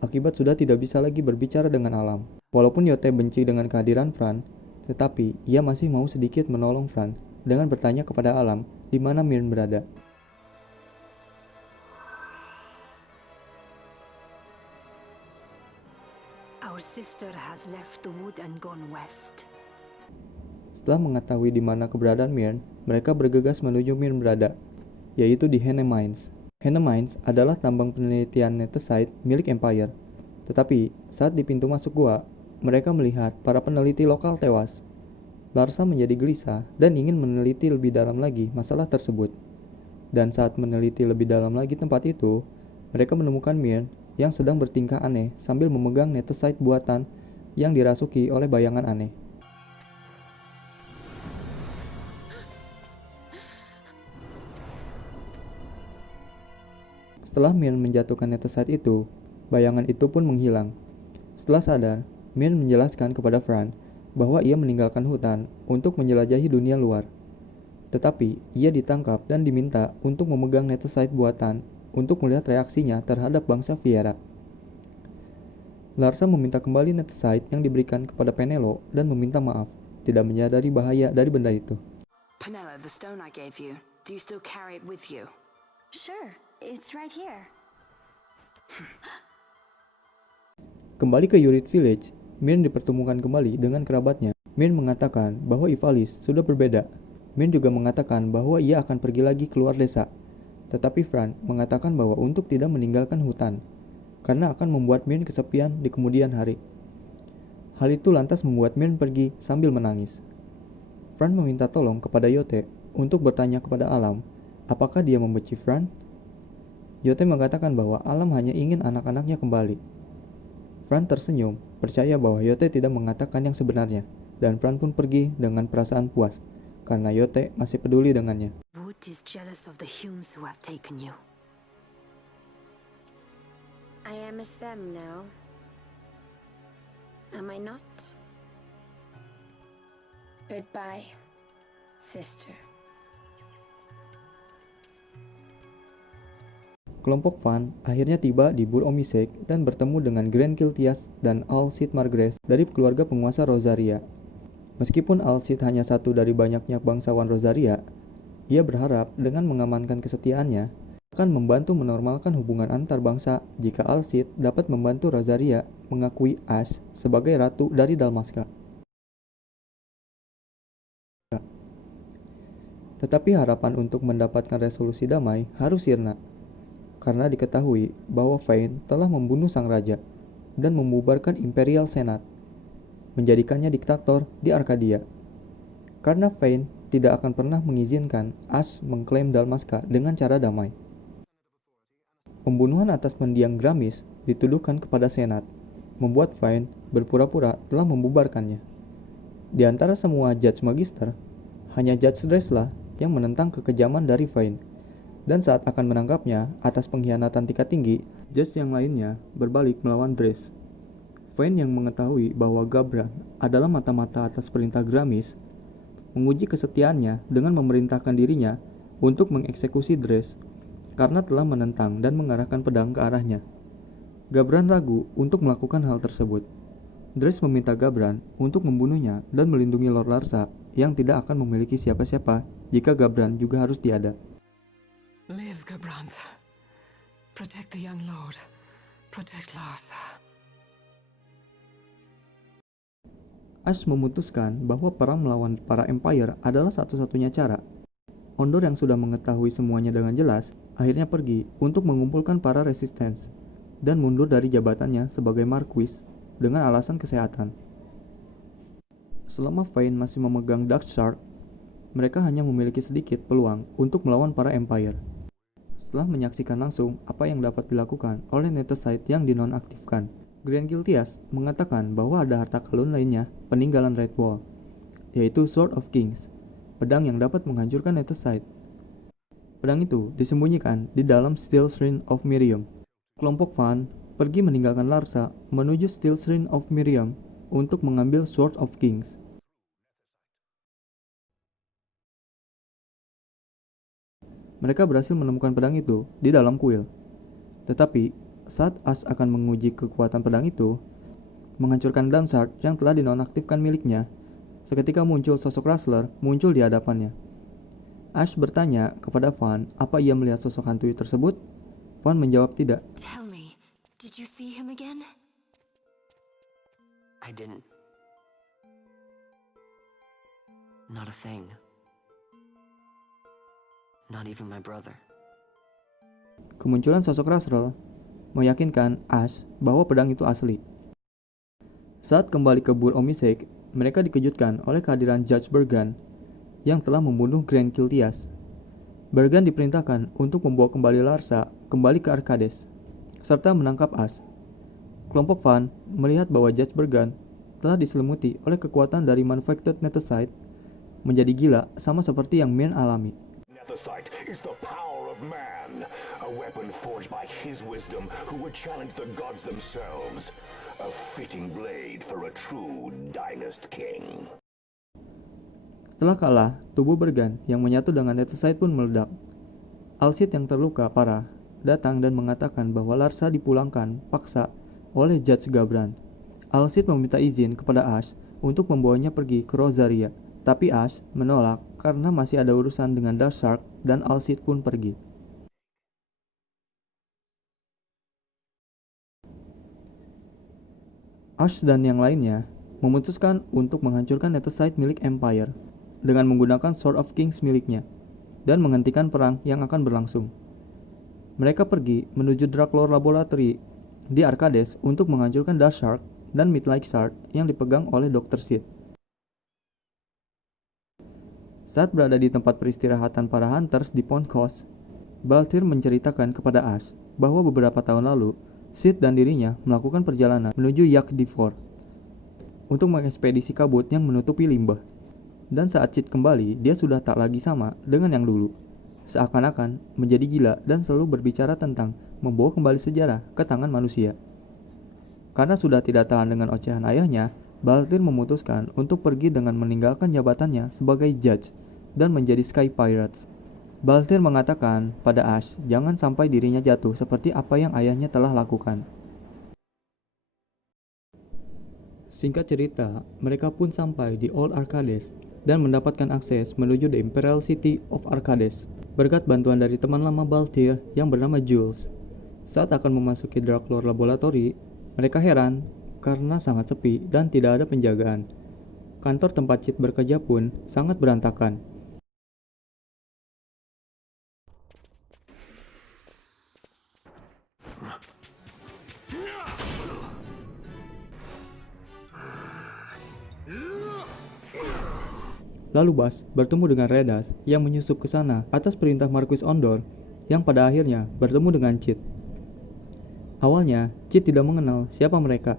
Akibat sudah tidak bisa lagi berbicara dengan alam. Walaupun Yote benci dengan kehadiran Fran, tetapi ia masih mau sedikit menolong Fran dengan bertanya kepada alam di mana Myrn berada. Our sister has left the wood and gone west. Setelah mengetahui di mana keberadaan Myrn, mereka bergegas menuju Myrn berada, yaitu di Henne Mines. Henne Mines adalah tambang penelitian netesite milik Empire. Tetapi, saat di pintu masuk gua, mereka melihat para peneliti lokal tewas. Larsa menjadi gelisah dan ingin meneliti lebih dalam lagi masalah tersebut. Dan saat meneliti lebih dalam lagi tempat itu, mereka menemukan Myrn yang sedang bertingkah aneh sambil memegang netesite buatan yang dirasuki oleh bayangan aneh. Setelah Myrn menjatuhkan netesite itu, bayangan itu pun menghilang. Setelah sadar, Myrn menjelaskan kepada Fran bahwa ia meninggalkan hutan untuk menjelajahi dunia luar. Tetapi, ia ditangkap dan diminta untuk memegang netesite buatan untuk melihat reaksinya terhadap bangsa Fiera. Larsa meminta kembali netesite yang diberikan kepada Penelo dan meminta maaf, tidak menyadari bahaya dari benda itu. Penelo, the stone I gave you, do you still carry it with you? Sure, it's right here. Kembali ke Yurit Village, Myrn dipertemukan kembali dengan kerabatnya. Myrn mengatakan bahwa Ivalice sudah berbeda. Myrn juga mengatakan bahwa ia akan pergi lagi keluar desa. Tetapi Fran mengatakan bahwa untuk tidak meninggalkan hutan, karena akan membuat Myrn kesepian di kemudian hari. Hal itu lantas membuat Myrn pergi sambil menangis. Fran meminta tolong kepada Yote untuk bertanya kepada Alam, apakah dia membenci Fran? Yote mengatakan bahwa Alam hanya ingin anak-anaknya kembali. Fran tersenyum, percaya bahwa Yote tidak mengatakan yang sebenarnya, dan Fran pun pergi dengan perasaan puas, karena Yote masih peduli dengannya. Wood is jealous of the Humes who have taken you. I am as them now. Am I not? Goodbye, sister. Kelompok Van akhirnya tiba di Bur Omisek dan bertemu dengan Grand Kiltias dan Alcide Margress dari keluarga penguasa Rosaria. Meskipun Alcide hanya satu dari banyaknya bangsawan Rosaria, ia berharap dengan mengamankan kesetiaannya akan membantu menormalkan hubungan antar bangsa jika Alcide dapat membantu Rosaria mengakui Ash sebagai ratu dari Dalmasca. Tetapi harapan untuk mendapatkan resolusi damai harus sirna, karena diketahui bahwa Vayne telah membunuh sang raja dan membubarkan Imperial Senate, menjadikannya diktator di Arkadia. Karena Vayne tidak akan pernah mengizinkan Ash mengklaim Dalmasca dengan cara damai. Pembunuhan atas mendiang Gramis dituduhkan kepada Senat, membuat Vayne berpura-pura telah membubarkannya. Di antara semua Judge Magister, hanya Judge Dresla yang menentang kekejaman dari Vayne. Dan saat akan menangkapnya atas pengkhianatan tingkat tinggi, judge yang lainnya berbalik melawan Dres. Vayne yang mengetahui bahwa Gabran adalah mata-mata atas perintah Gramis, menguji kesetiaannya dengan memerintahkan dirinya untuk mengeksekusi Dres karena telah menentang dan mengarahkan pedang ke arahnya. Gabran ragu untuk melakukan hal tersebut. Dres meminta Gabran untuk membunuhnya dan melindungi Lord Larsa yang tidak akan memiliki siapa-siapa jika Gabran juga harus tiada. Live, Gabranth. Protect the young lord. Protect Larsa. Ash memutuskan bahwa perang melawan para Empire adalah satu-satunya cara. Ondor yang sudah mengetahui semuanya dengan jelas, akhirnya pergi untuk mengumpulkan para Resistance dan mundur dari jabatannya sebagai Marquis dengan alasan kesehatan. Selama Vayne masih memegang Darkshard, mereka hanya memiliki sedikit peluang untuk melawan para Empire. Setelah menyaksikan langsung apa yang dapat dilakukan oleh netesite yang dinonaktifkan, Grand Kiltias mengatakan bahwa ada harta karun lainnya peninggalan Red Wall, yaitu Sword of Kings, pedang yang dapat menghancurkan netesite. Pedang itu disembunyikan di dalam Steel Shrine of Miriam. Kelompok Van pergi meninggalkan Larsa menuju Steel Shrine of Miriam untuk mengambil Sword of Kings. Mereka berhasil menemukan pedang itu di dalam kuil. Tetapi, saat Ash akan menguji kekuatan pedang itu, menghancurkan Darkshard yang telah dinonaktifkan miliknya, seketika muncul sosok Rustler muncul di hadapannya. Ash bertanya kepada Van apa ia melihat sosok hantu tersebut. Van menjawab tidak. Tell me, did you see him again? I didn't. Not a thing. Not even my brother. Kemunculan sosok Rustler meyakinkan Ash bahwa pedang itu asli. Saat kembali ke Bur Omisek, mereka dikejutkan oleh kehadiran Judge Bergan yang telah membunuh Grand Kiltias. Bergan diperintahkan untuk membawa kembali Larsa kembali ke Arcades, serta menangkap Ash. Kelompok Van melihat bahwa Judge Bergan telah diselimuti oleh kekuatan dari manufactured Nethersite, menjadi gila sama seperti yang Myrn alami. Nethersite is the power of man, a weapon forged by his wisdom who would challenge the gods themselves. A fitting blade for a true dynast king. Setelah kalah, tubuh Bergan yang menyatu dengan Nethersite pun meledak. Alcide yang terluka parah datang dan mengatakan bahwa Larsa dipulangkan paksa oleh Judge Gabran. Alcide meminta izin kepada Ash untuk membawanya pergi ke Rosaria, tapi Ash menolak karena masih ada urusan dengan Darkshark dan Alcide pun pergi. Ash dan yang lainnya memutuskan untuk menghancurkan Nethersite milik Empire dengan menggunakan Sword of Kings miliknya dan menghentikan perang yang akan berlangsung. Mereka pergi menuju Draklor Laboratory di Arcades untuk menghancurkan Darkshark dan Midnight Shard yang dipegang oleh Dr. Sid. Saat berada di tempat peristirahatan para Hunters di Pond Coast, Balthier menceritakan kepada Ash bahwa beberapa tahun lalu Sid dan dirinya melakukan perjalanan menuju Yak Difor untuk mengekspedisi kabut yang menutupi limbah. Dan saat Sid kembali, dia sudah tak lagi sama dengan yang dulu. Seakan-akan menjadi gila dan selalu berbicara tentang membawa kembali sejarah ke tangan manusia. Karena sudah tidak tahan dengan ocehan ayahnya, Balthier memutuskan untuk pergi dengan meninggalkan jabatannya sebagai judge dan menjadi Sky Pirates. Balthier mengatakan pada Ash jangan sampai dirinya jatuh seperti apa yang ayahnya telah lakukan. Singkat cerita, mereka pun sampai di Old Arcades dan mendapatkan akses menuju The Imperial City of Arcades berkat bantuan dari teman lama Balthier yang bernama Jules. Saat akan memasuki Draklor Laboratory, mereka heran karena sangat sepi dan tidak ada penjagaan. Kantor tempat Cid bekerja pun sangat berantakan. Lalu Bas bertemu dengan Redas yang menyusup ke sana atas perintah Marquis Ondor yang pada akhirnya bertemu dengan Cid. Awalnya, Cid tidak mengenal siapa mereka,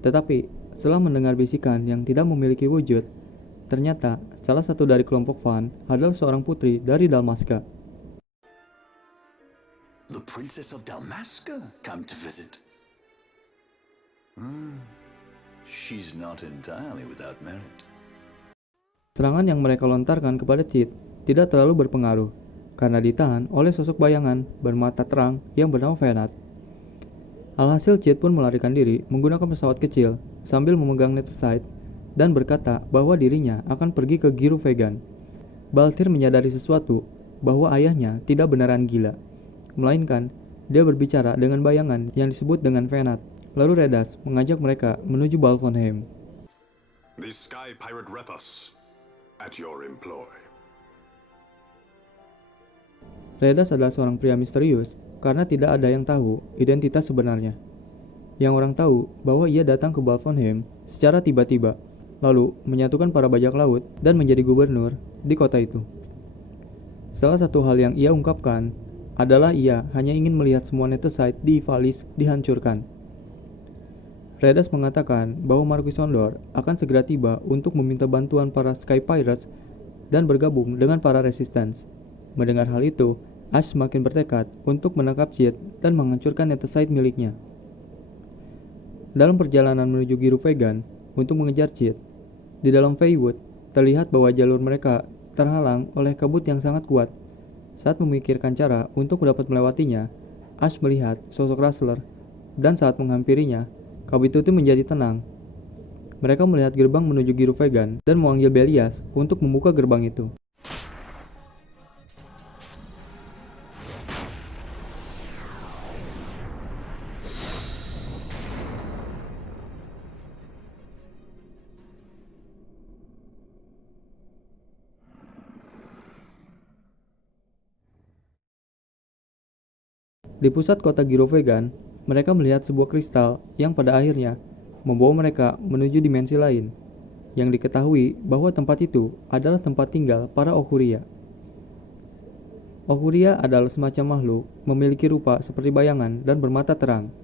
tetapi setelah mendengar bisikan yang tidak memiliki wujud, ternyata salah satu dari kelompok Van adalah seorang putri dari Dalmasca. The Princess of Dalmasca come to visit. She's not entirely without merit. Serangan yang mereka lontarkan kepada Cid tidak terlalu berpengaruh karena ditahan oleh sosok bayangan bermata terang yang bernama Venat. Alhasil Cid pun melarikan diri menggunakan pesawat kecil sambil memegang Nethersite dan berkata bahwa dirinya akan pergi ke Giru Vegan. Balthier menyadari sesuatu bahwa ayahnya tidak beneran gila, melainkan dia berbicara dengan bayangan yang disebut dengan Venat. Lalu Redas mengajak mereka menuju Balfonheim. The Sky Pirate Rethus, at your employ. Redas adalah seorang pria misterius karena tidak ada yang tahu identitas sebenarnya. Yang orang tahu bahwa ia datang ke Balfonheim secara tiba-tiba, lalu menyatukan para bajak laut dan menjadi gubernur di kota itu. Salah satu hal yang ia ungkapkan adalah ia hanya ingin melihat semua Nethersite di Ivalice dihancurkan. Redas mengatakan bahwa Marquis Ondor akan segera tiba untuk meminta bantuan para Sky Pirates dan bergabung dengan para Resistance. Mendengar hal itu, Ash semakin bertekad untuk menangkap Cid dan menghancurkan Nethersite miliknya. Dalam perjalanan menuju Giru Vegan untuk mengejar Cid, di dalam Feywood terlihat bahwa jalur mereka terhalang oleh kabut yang sangat kuat. Saat memikirkan cara untuk dapat melewatinya, Ash melihat sosok Rustler dan saat menghampirinya, kabut itu menjadi tenang. Mereka melihat gerbang menuju Giru Vegan dan memanggil Belias untuk membuka gerbang itu. Di pusat kota Giru Vegan, mereka melihat sebuah kristal yang pada akhirnya membawa mereka menuju dimensi lain. yang diketahui bahwa tempat itu adalah tempat tinggal para Okuria. Okuria adalah semacam makhluk memiliki rupa seperti bayangan dan bermata terang,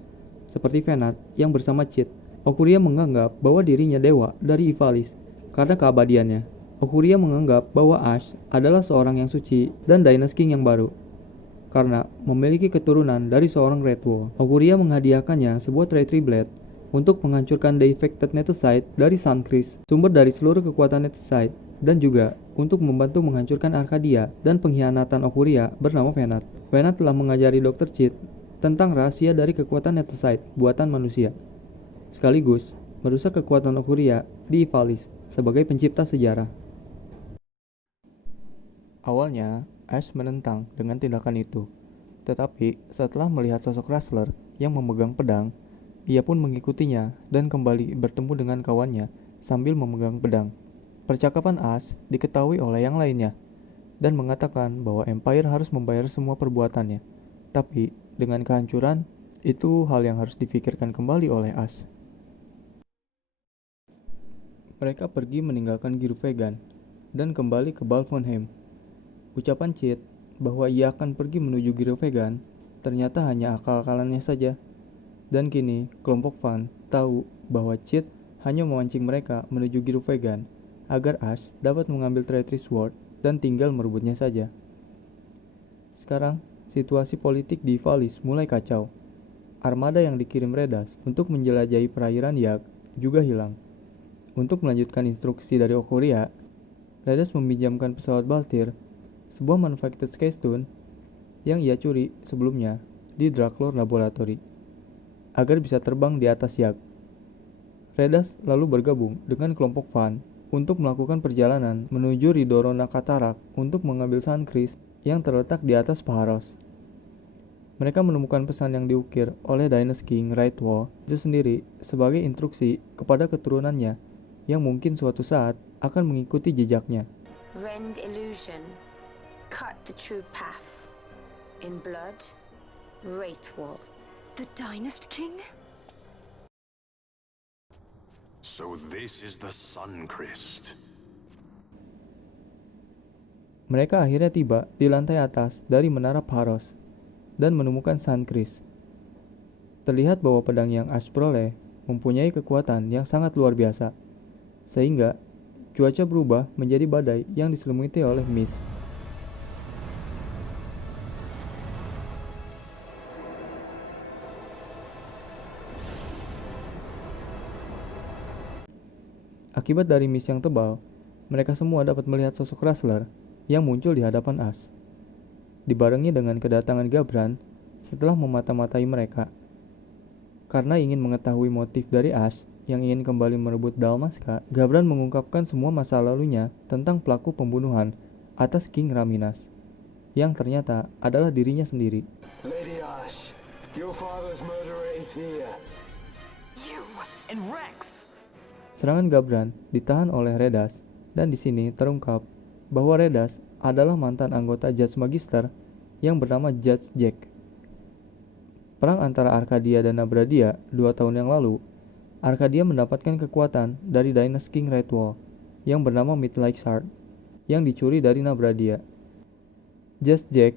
seperti Venat yang bersama Cid. Okuria menganggap bahwa dirinya dewa dari Ivalice karena keabadiannya. Okuria menganggap bahwa Ash adalah seorang yang suci dan Dynast King yang baru, karena memiliki keturunan dari seorang Red Wall. Okuria menghadiahkannya sebuah Treachery Blade untuk menghancurkan Defected Nethersite dari Suncrest, sumber dari seluruh kekuatan Nethersite, dan juga untuk membantu menghancurkan Arcadia dan pengkhianatan Okuria bernama Venat. Venat telah mengajari Dr. Cid tentang rahasia dari kekuatan Nethersite buatan manusia, sekaligus merusak kekuatan Okuria di Ivalice sebagai pencipta sejarah. Awalnya, Ash menentang dengan tindakan itu, tetapi setelah melihat sosok Rustler yang memegang pedang, ia pun mengikutinya dan kembali bertemu dengan kawannya sambil memegang pedang. Percakapan Ash diketahui oleh yang lainnya dan mengatakan bahwa Empire harus membayar semua perbuatannya, tapi dengan kehancuran, itu hal yang harus difikirkan kembali oleh Ash. Mereka pergi meninggalkan Giruvegan dan kembali ke Balfonheim. Ucapan Cid bahwa ia akan pergi menuju Giruvegan ternyata hanya akal-akalannya saja. Dan kini, kelompok Van tahu bahwa Cid hanya memancing mereka menuju Giruvegan agar Ash dapat mengambil Treachery Sword dan tinggal merebutnya saja. Sekarang, situasi politik di Ivalice mulai kacau. Armada yang dikirim Redas untuk menjelajahi perairan Yag juga hilang. Untuk melanjutkan instruksi dari Okuria, Redas meminjamkan pesawat Baltir, sebuah manufactured Keystone yang ia curi sebelumnya di Draklor Laboratory, agar bisa terbang di atas Yag. Redas lalu bergabung dengan kelompok Van untuk melakukan perjalanan menuju Ridorona Katarak untuk mengambil Suncrest yang terletak di atas Paharos. Mereka menemukan pesan yang diukir oleh Dynast King Raithwall itu sendiri sebagai instruksi kepada keturunannya yang mungkin suatu saat akan mengikuti jejaknya. Rend illusion. Cut the true path. In blood, Raithwall. The Dynast King? So this is the Suncrest. Mereka akhirnya tiba di lantai atas dari menara Paros dan menemukan Suncrest. Terlihat bahwa pedang yang Ash peroleh mempunyai kekuatan yang sangat luar biasa, sehingga cuaca berubah menjadi badai yang diselimuti oleh mist. Akibat dari mist yang tebal, mereka semua dapat melihat sosok Rustler yang muncul di hadapan Ash. Dibarengi dengan kedatangan Gabran setelah memata-matai mereka. Karena ingin mengetahui motif dari Ash yang ingin kembali merebut Dalmasca, Gabran mengungkapkan semua masa lalunya tentang pelaku pembunuhan atas King Raminas, yang ternyata adalah dirinya sendiri. Lady Ash, your father's murderer is here. You and Rex! Serangan Gabran ditahan oleh Redas, dan di sini terungkap bahwa Redas adalah mantan anggota Judge Magister yang bernama Judge Jack. Perang antara Arcadia dan Nabradia 2 tahun yang lalu, Arcadia mendapatkan kekuatan dari Dynast King Raithwall yang bernama Midlight Shard yang dicuri dari Nabradia. Judge Jack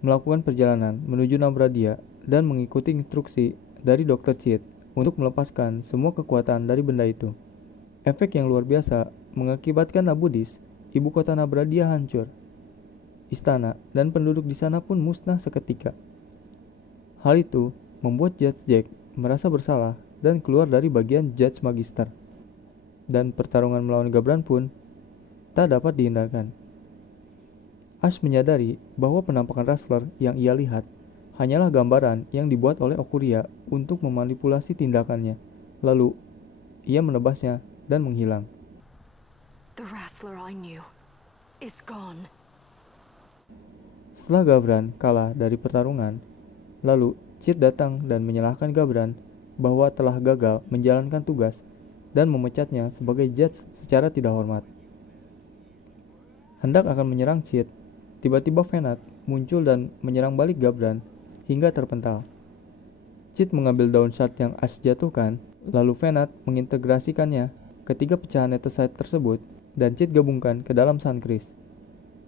melakukan perjalanan menuju Nabradia dan mengikuti instruksi dari Dr. Cid untuk melepaskan semua kekuatan dari benda itu. Efek yang luar biasa mengakibatkan Nabudis, ibu kota Nabradia, hancur. Istana dan penduduk di sana pun musnah seketika. Hal itu membuat Judge Jack merasa bersalah dan keluar dari bagian Judge Magister. Dan pertarungan melawan Gabran pun tak dapat dihindarkan. Ash menyadari bahwa penampakan Rustler yang ia lihat hanyalah gambaran yang dibuat oleh Okuria untuk memanipulasi tindakannya. Lalu, ia menebasnya dan menghilang. The Rustler I knew is gone. Setelah Gabran kalah dari pertarungan, lalu Cid datang dan menyalahkan Gabran bahwa telah gagal menjalankan tugas dan memecatnya sebagai judge secara tidak hormat. Hendak akan menyerang Cid, tiba-tiba Venat muncul dan menyerang balik Gabran hingga terpental. Cid mengambil daun shard yang Ash jatuhkan, lalu Venat mengintegrasikannya ketiga pecahan netesite tersebut dan Cid gabungkan ke dalam Suncrease.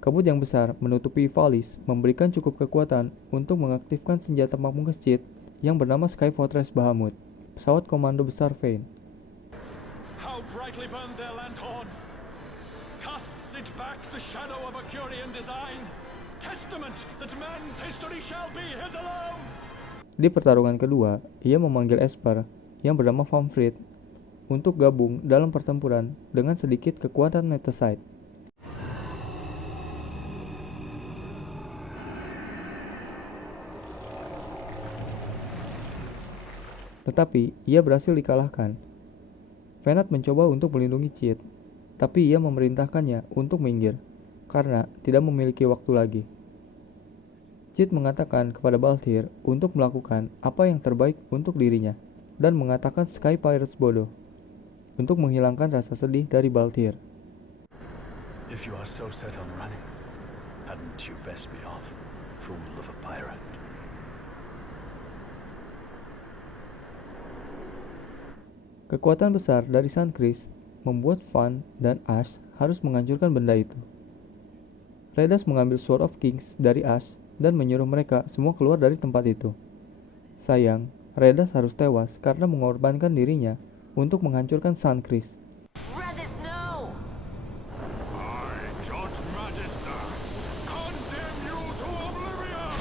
Kabut yang besar menutupi Valis memberikan cukup kekuatan untuk mengaktifkan senjata pamungkas Cid yang bernama Sky Fortress Bahamut, pesawat komando besar Vayne. How brightly burned their lanthorn! Casts it back the shadow of a Curian design, testament that man's history shall be his alone! Di pertarungan kedua, ia memanggil Esper yang bernama Famfrit untuk gabung dalam pertempuran dengan sedikit kekuatan netesite. Tetapi ia berhasil dikalahkan. Venat mencoba untuk melindungi Cid, tapi ia memerintahkannya untuk minggir karena tidak memiliki waktu lagi. Cid mengatakan kepada Balthier untuk melakukan apa yang terbaik untuk dirinya dan mengatakan Sky Pirates bodoh untuk menghilangkan rasa sedih dari Balthier. If you are so set on running, hadn't you best be off, fool of a pirate? Kekuatan besar dari Suncrease membuat Van dan Ash harus menghancurkan benda itu. Redas mengambil Sword of Kings dari Ash dan menyuruh mereka semua keluar dari tempat itu. Sayang, Redas harus tewas karena mengorbankan dirinya untuk menghancurkan Suncrease. Redis, no! I, Judge Magister, condemn you to oblivion!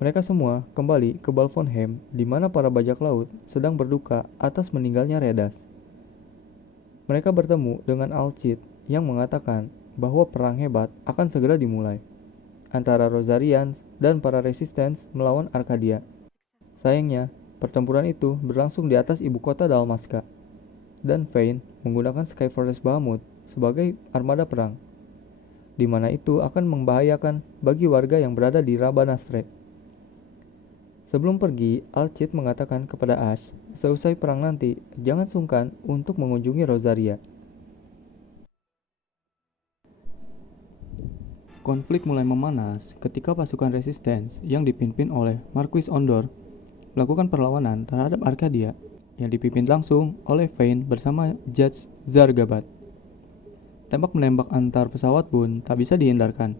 Mereka semua kembali ke Balfonheim di mana para bajak laut sedang berduka atas meninggalnya Redas. Mereka bertemu dengan Alcid yang mengatakan bahwa perang hebat akan segera dimulai antara Rosarians dan para Resistance melawan Arcadia. Sayangnya, pertempuran itu berlangsung di atas ibu kota Dalmasca, dan Vayne menggunakan Sky Fortress Bahamut sebagai armada perang, di mana itu akan membahayakan bagi warga yang berada di Rabanastre. Sebelum pergi, Alcid mengatakan kepada Ash, seusai perang nanti, jangan sungkan untuk mengunjungi Rosaria. Konflik mulai memanas ketika pasukan Resistance yang dipimpin oleh Marquis Ondor melakukan perlawanan terhadap Arcadia yang dipimpin langsung oleh Vayne bersama Judge Zargabat. Tembak-menembak antar pesawat pun tak bisa dihindarkan.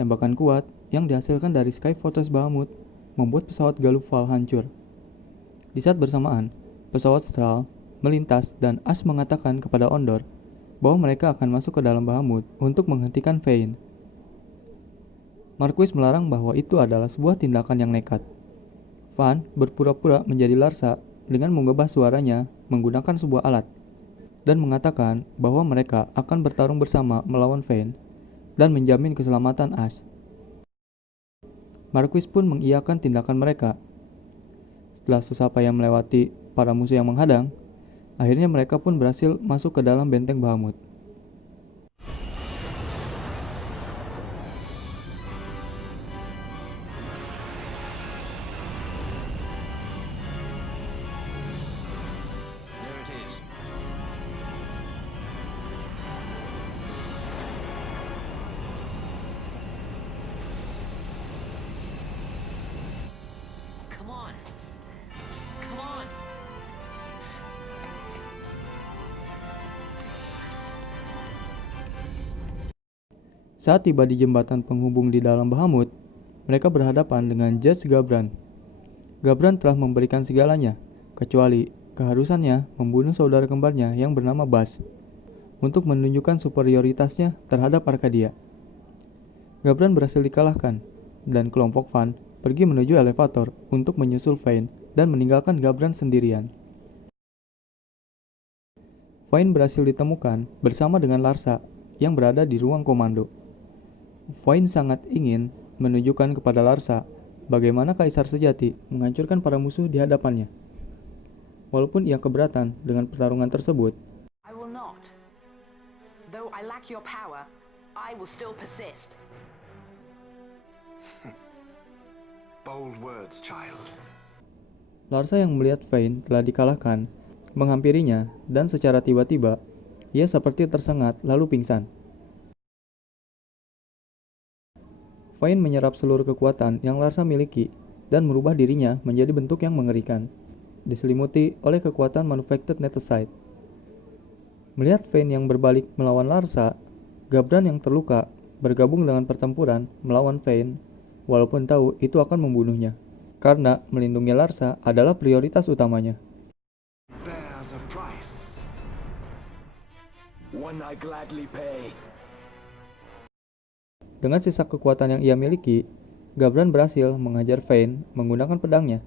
Tembakan kuat yang dihasilkan dari Sky Fortress Bahamut membuat pesawat Galufal hancur. Di saat bersamaan, pesawat Stral melintas dan Ash mengatakan kepada Ondor bahwa mereka akan masuk ke dalam Bahamut untuk menghentikan Vayne. Marquis melarang bahwa itu adalah sebuah tindakan yang nekat. Van berpura-pura menjadi Larsa dengan mengubah suaranya menggunakan sebuah alat dan mengatakan bahwa mereka akan bertarung bersama melawan Vayne dan menjamin keselamatan Ash. Marquis pun mengiyakan tindakan mereka. Setelah susah payah melewati para musuh yang menghadang, akhirnya mereka pun berhasil masuk ke dalam benteng Bahamut. There it is. Come on. Come on. Saat tiba di jembatan penghubung di dalam Bahamut, mereka berhadapan dengan Judge Gabran. Gabran telah memberikan segalanya, kecuali keharusannya membunuh saudara kembarnya yang bernama Bas, untuk menunjukkan superioritasnya terhadap Arcadia. Gabran berhasil dikalahkan, dan kelompok Van pergi menuju elevator untuk menyusul Vayne dan meninggalkan Gabran sendirian. Vayne berhasil ditemukan bersama dengan Larsa yang berada di ruang komando. Vayne sangat ingin menunjukkan kepada Larsa bagaimana kaisar sejati menghancurkan para musuh di hadapannya. Walaupun ia keberatan dengan pertarungan tersebut, I will not. Though I lack your power, I will still persist. Bold words, child. Larsa yang melihat Vayne telah dikalahkan menghampirinya dan secara tiba-tiba ia seperti tersengat lalu pingsan. Vayne menyerap seluruh kekuatan yang Larsa miliki dan merubah dirinya menjadi bentuk yang mengerikan, diselimuti oleh kekuatan manufactured netesite. Melihat Vayne yang berbalik melawan Larsa, Gabran yang terluka bergabung dengan pertempuran melawan Vayne, walaupun tahu itu akan membunuhnya, karena melindungi Larsa adalah prioritas utamanya. Bears a price. One I gladly pay. Dengan sisa kekuatan yang ia miliki, Gabran berhasil menghajar Vayne menggunakan pedangnya,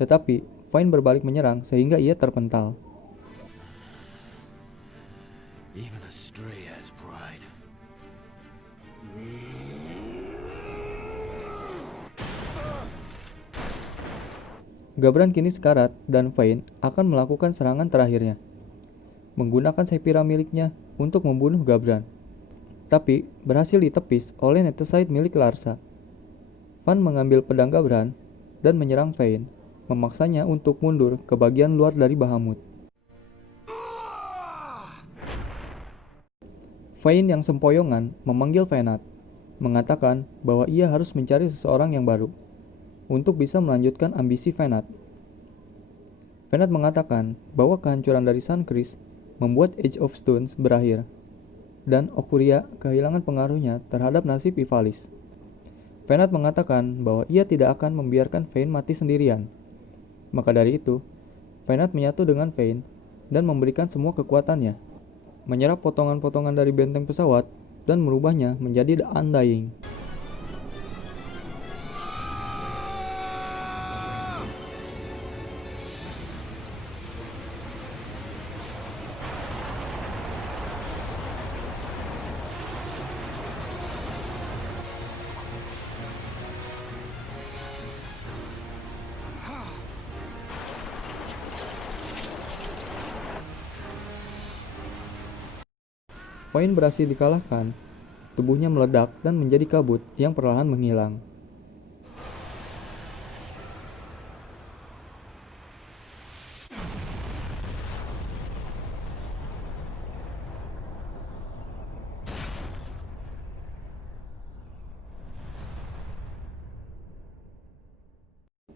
tetapi Vayne berbalik menyerang sehingga ia terpental. Even a stray has pride. Gabran kini sekarat dan Vayne akan melakukan serangan terakhirnya, menggunakan Sepira miliknya untuk membunuh Gabran, tapi berhasil ditepis oleh netesite milik Larsa. Van mengambil pedang Gabran dan menyerang Vayne, memaksanya untuk mundur ke bagian luar dari Bahamut. Vayne yang sempoyongan memanggil Venat, mengatakan bahwa ia harus mencari seseorang yang baru untuk bisa melanjutkan ambisi Venat. Venat mengatakan bahwa kehancuran dari Suncrease membuat Age of Stones berakhir, dan Okuria kehilangan pengaruhnya terhadap nasib Ivalice. Venat mengatakan bahwa ia tidak akan membiarkan Vayne mati sendirian. Maka dari itu, Venat menyatu dengan Vayne dan memberikan semua kekuatannya, menyerap potongan-potongan dari benteng pesawat dan merubahnya menjadi The Undying. Vayne berhasil dikalahkan, tubuhnya meledak dan menjadi kabut yang perlahan menghilang.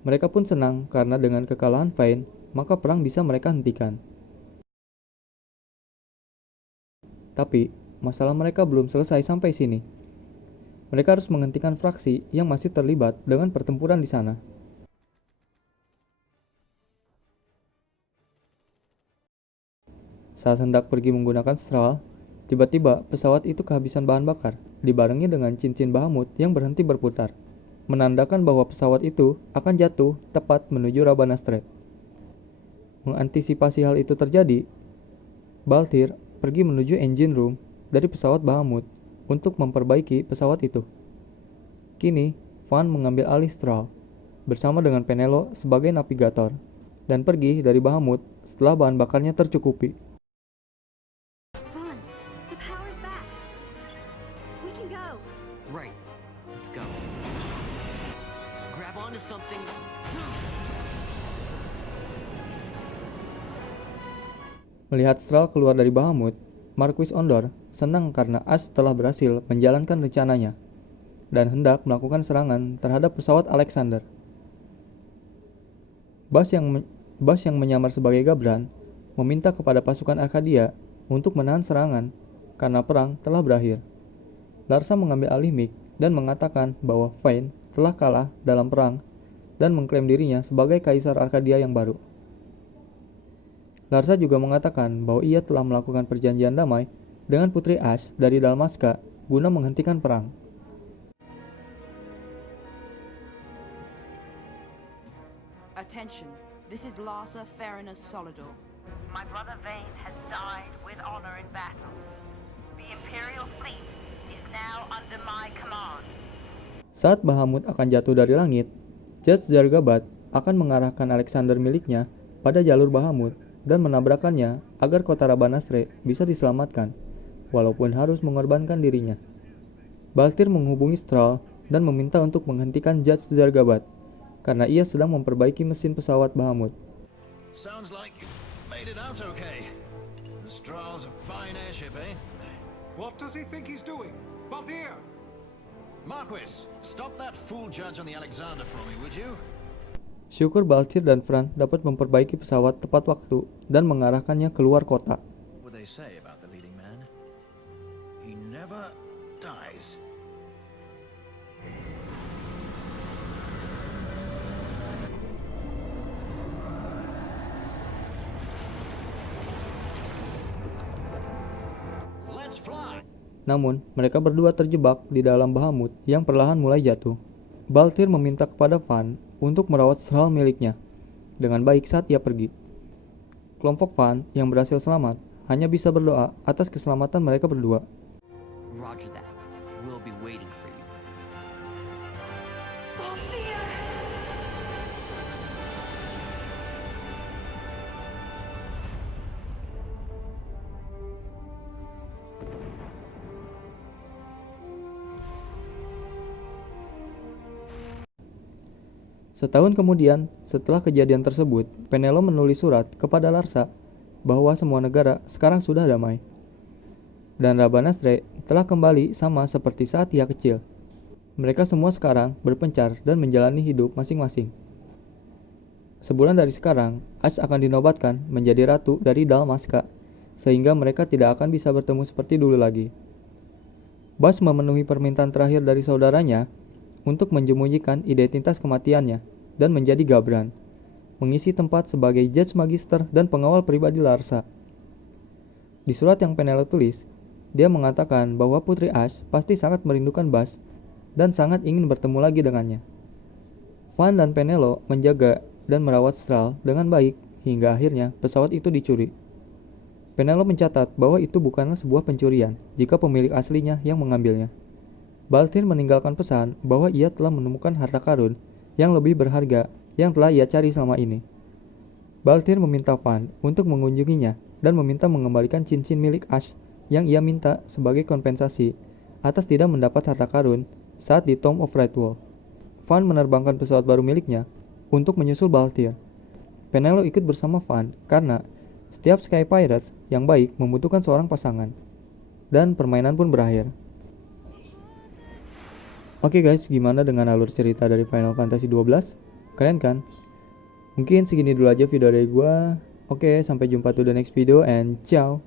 Mereka pun senang karena dengan kekalahan Vayne, maka perang bisa mereka hentikan. Tapi, masalah mereka belum selesai sampai sini. Mereka harus menghentikan fraksi yang masih terlibat dengan pertempuran di sana. Saat hendak pergi menggunakan Strahl, tiba-tiba pesawat itu kehabisan bahan bakar, dibarengi dengan cincin Bahamut yang berhenti berputar, menandakan bahwa pesawat itu akan jatuh tepat menuju Rabana Strait. Mengantisipasi hal itu terjadi, Balthier pergi menuju engine room dari pesawat Bahamut untuk memperbaiki pesawat itu. Kini, Van mengambil alih Strahl bersama dengan Penelo sebagai navigator dan pergi dari Bahamut setelah bahan bakarnya tercukupi. Vaughn, the power's back. We can go. Right. Let's go. Grab onto something. Melihat Strahl keluar dari Bahamut, Marquis Ondor senang karena Ash telah berhasil menjalankan rencananya dan hendak melakukan serangan terhadap pesawat Alexander. Bash yang menyamar sebagai Gabran meminta kepada pasukan Arcadia untuk menahan serangan karena perang telah berakhir. Larsa mengambil alih mic dan mengatakan bahwa Vayne telah kalah dalam perang dan mengklaim dirinya sebagai Kaisar Arcadia yang baru. Larsa juga mengatakan bahwa ia telah melakukan perjanjian damai dengan Putri Ash dari Dalmasca guna menghentikan perang. Attention, this is Larsa Theranos Solidor. My brother Vayne has died with honor in battle. The Imperial fleet is now under my command. Saat Bahamut akan jatuh dari langit, Judge Zargabat akan mengarahkan Alexander miliknya pada jalur Bahamut dan menabrakannya agar kota Rabana Strait bisa diselamatkan, walaupun harus mengorbankan dirinya. Balthier menghubungi Strahl dan meminta untuk menghentikan Judge Zargabat, karena ia sedang memperbaiki mesin pesawat Bahamut. Sounds like you made it out okay. The Strahl's a fine airship, eh? What does he think he's doing? Balthier! Marquis, stop that fool judge on the Alexander for me, would you? Syukur Balthier dan Fran dapat memperbaiki pesawat tepat waktu dan mengarahkannya keluar kota. What they say about the leading man? He never dies. Let's fly. Namun, mereka berdua terjebak di dalam Bahamut yang perlahan mulai jatuh. Balthier meminta kepada Van untuk merawat Thrall miliknya dengan baik saat ia pergi. Kelompok Van yang berhasil selamat hanya bisa berdoa atas keselamatan mereka berdua. Roger that. We'll be waiting for you. Setahun kemudian, setelah kejadian tersebut, Penelo menulis surat kepada Larsa bahwa semua negara sekarang sudah damai. Dan Rabanastre telah kembali sama seperti saat ia kecil. Mereka semua sekarang berpencar dan menjalani hidup masing-masing. Sebulan dari sekarang, Ash akan dinobatkan menjadi ratu dari Dalmasca, sehingga mereka tidak akan bisa bertemu seperti dulu lagi. Bas memenuhi permintaan terakhir dari saudaranya untuk menyembunyikan identitas kematiannya dan menjadi Gabran, mengisi tempat sebagai Judge Magister dan pengawal pribadi Larsa. Di surat yang Penelo tulis, dia mengatakan bahwa Putri Ash pasti sangat merindukan Bas dan sangat ingin bertemu lagi dengannya. Van dan Penelo menjaga dan merawat Thrall dengan baik hingga akhirnya pesawat itu dicuri. Penelo mencatat bahwa itu bukanlah sebuah pencurian jika pemilik aslinya yang mengambilnya. Balthier meninggalkan pesan bahwa ia telah menemukan harta karun yang lebih berharga yang telah ia cari selama ini. Balthier meminta Van untuk mengunjunginya dan meminta mengembalikan cincin milik Ash yang ia minta sebagai kompensasi atas tidak mendapat harta karun saat di Tomb of Redwall. Van menerbangkan pesawat baru miliknya untuk menyusul Balthier. Penelo ikut bersama Van karena setiap Sky Pirates yang baik membutuhkan seorang pasangan. Dan permainan pun berakhir. Oke guys, gimana dengan alur cerita dari Final Fantasy 12? Keren kan? Mungkin segini dulu aja video dari gua. Oke, sampai jumpa to the next video and ciao.